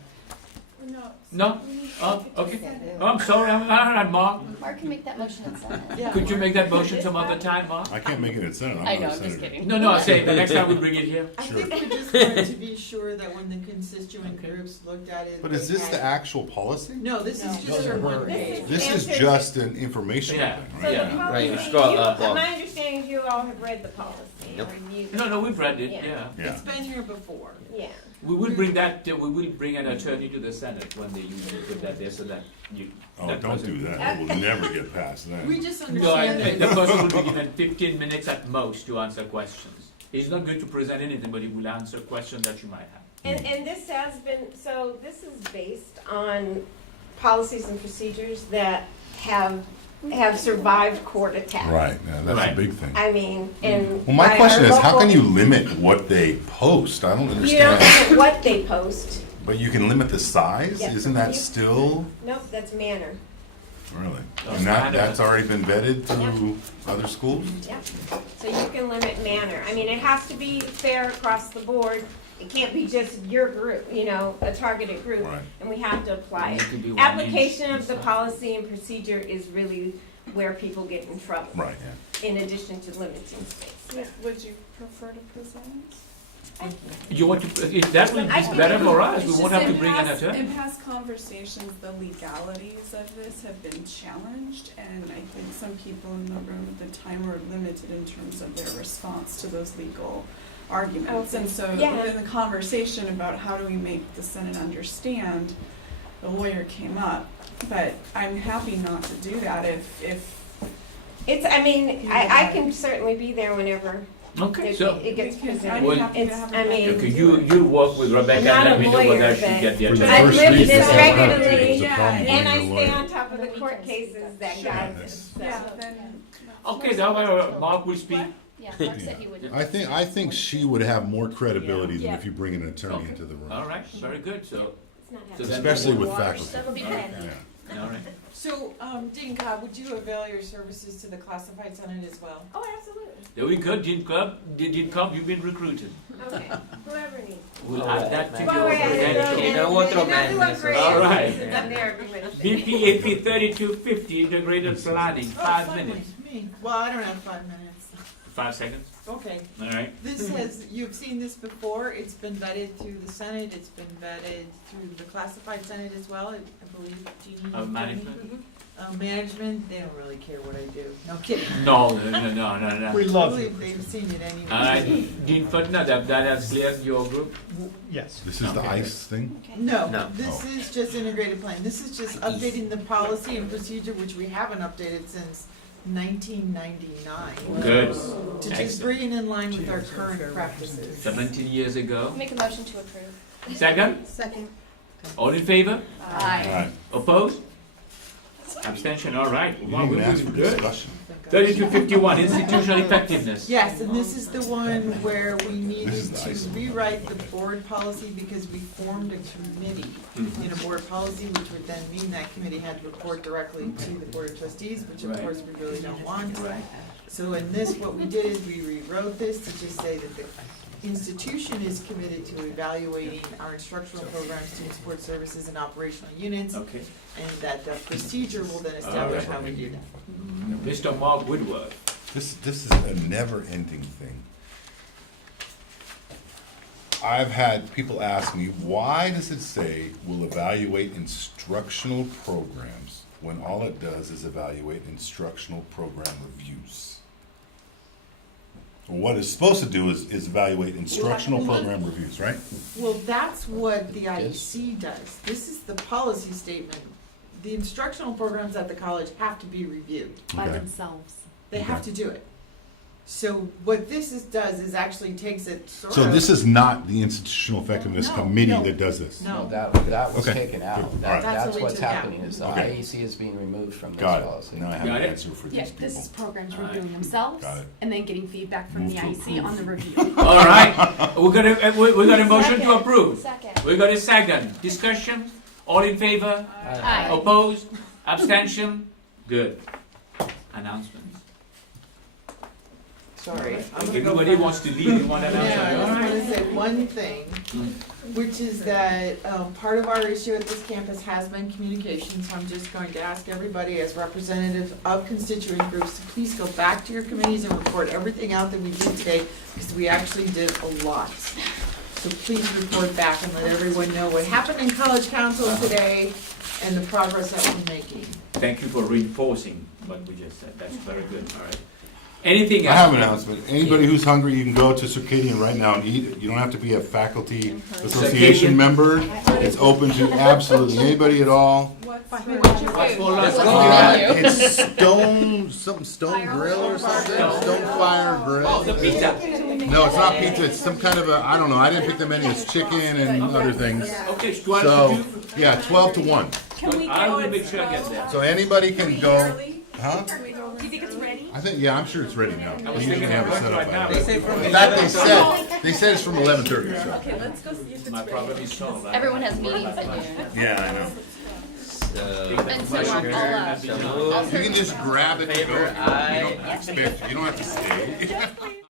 No. No? Oh, okay. Oh, I'm sorry, I'm not Mark. Mark can make that motion and second. Yeah. Could you make that motion some other time, Mark? I can't make it at Senate. I know, I'm just kidding. No, I'm saying the next time we bring it here. I Sure. think we just wanted to be sure that when the constituent groups looked at it. But is they this had- the actual policy? No, this is just Those for are one her. page. This is just an informational Yeah. thing, So right? the Yeah. Right, policy, scroll up, my up. understanding is you all have read the policy. Yep. Reviewed No, we've read it, Yeah. yeah. Yeah. It's been here before. Yeah. We will bring that, we will bring an attorney to the Senate when they usually put that there, so that you. Oh, that don't person- do that. It will never get past that. We just No, understand the that. person will be given 15 minutes at most to answer questions. He's not going to present anything, but he will answer questions that you might have. And this has been, so this is based on policies and procedures that have survived court attacks. Right, yeah, that's Right. a big thing. I mean, and. Well, my by question our is, how local- can you limit what they post? I don't You don't understand. limit what they post. But you can limit the size? Yeah. Isn't that You- still, Nope, that's manner. really? Oh, And manner. that's already been vetted through other schools? Yeah. So you can limit manner. I mean, it has to be fair across the board. It can't be just your group, a targeted group. Right. And we have to apply It it. could be one Application inch of the and stuff. policy and procedure is really where people get in trouble. Right, yeah. In addition to limiting space. Would you prefer to present? You want to, that will be better for us, we It's won't just have to in bring an past- attorney. In past conversations, the legalities of this have been challenged, and I think some people in the room at the time were limited in terms of their response to those legal arguments. Okay. And so Yeah. in the conversation about how do we make the Senate understand, the lawyer came up. But I'm happy not to do that if I can certainly be there whenever Okay, so, it gets Because presented. I'm Well, happy to have a I mean- okay, you'll work with Rebecca I'm not and let a me know lawyer, whether she but- get the For the attorney. I've first lived week, this it's all right. regularly, It's a problem with And I your stay lawyer. on top of the court cases that Sure. guide Yes. us. So. Yeah, then. Okay, now Mark will speak. Yeah, Mark said he would. I think she would have more credibility than Yeah. if you bring an attorney Okay. into the room. All right, very good, so, It's not So happening. then- Especially with So faculty. it'll be Yeah. planned. Yeah. All right. So, Dean Cobb, would you avail your services to the classified senate as well? Oh, absolutely. There we go, Dean Cobb. Dean Cobb, you've been recruited. Okay, whoever needs. We'll All add right, that to man. your Well, yeah, credentials. You know otro man, Not eso. great. All right. I'm there every Wednesday. BPAP 3250, integrated planning, Oh, 5 finally, minutes. Me. Well, I don't have 5 minutes. 5 seconds. Okay. All right. This has, you've seen this before, it's been vetted through the Senate, it's been vetted through the classified Senate as well, I believe, Jeannie. Of management. Management, they don't really care what I do, no kidding. No. We I love you. believe they've seen it anyway. All right, Dean Futna, that has cleared your group. Yes. This is the Okay. ICE thing? No, No. this is just integrated plan, this is just updating the policy and procedure, which we haven't updated since 1999. Good. To just Excellent. bring it in line with our current practices. 17 years ago. Make a motion to approve. Second, Second. all in favor? All right. Opposed? Abstention, all right. You Wow, didn't we're even ask for doing good. discussion. 3251, institutional effectiveness. Yes, and this is the one where we needed This is the to ice one. rewrite the board policy because we formed a committee in a board policy, which would then mean that committee had to report directly to the board of trustees, which of Right. course we really don't want. Right. So in this, what we did is we rewrote this to just say that the institution is committed to evaluating our instructional programs, team support services, and operational units, Okay. and that the procedure will then establish how we do that. Mr. Mark Woodward. This is a never-ending thing. I've had people ask me, why does it say will evaluate instructional programs when all it does is evaluate instructional program reviews? What it's supposed to do is evaluate instructional program reviews, right? Well, that's what the IEC does. This is the policy statement. The instructional programs at the college have to be reviewed. By Okay. themselves. They have to do it. So what does is actually takes it sort of. So this is not the institutional effectiveness No, committee no. that does this? No. That was Okay. taken out. Good. That- All right. That's That's what we what's took out. happening, is the Okay. IEC is being removed from this Got policy. it. Now I have Got an it? answer for Yeah, these this is people. programs Alright. reviewing themselves Got it. and then getting feedback from Move the to IC approve. on the review. All right, we got a motion to Second. approve. Second. We got a second. Discussion, all in favor? Aye. Opposed? Abstention? Good. Announcements. Sorry. I'm gonna go Everybody back. wants to leave, you want to announce Yeah, I just something? want to say one thing, which is that part of our issue at this campus has been communication, so I'm just going to ask everybody as representatives of constituent groups to please go back to your committees and report everything out that we did today, because we actually did a lot. So please report back and let everyone know what happened in college council today and the progress that we're making. Thank you for reinforcing what we just said. That's very good, all right. Anything I else? have an announcement. Anybody who's hungry, you can go to Circadian right now and eat. You don't have to be a faculty association Circadian. member. It's open to absolutely anybody at all. What's for lunch? It's Stone Grill or something. Stone Fire Grill. Oh, the pizza. No, it's not pizza. It's some kind of a, I don't know. I didn't pick the menu. It's chicken and other things. Okay, it's 12 So, to 2. yeah, 12 to 1. Can we I go, will make sure I get there. So anybody can go. Huh? do you think it's ready? I think, yeah, I'm sure it's ready now. I was We usually thinking have it of set up right by now. now. They say from That they said it's from 11:30, so. Okay, let's go see if it's My ready. problem is solved. Everyone has meetings at noon. Yeah, I know. And so I'll, You can just grab it and go. Favor, aye. You don't have to stay.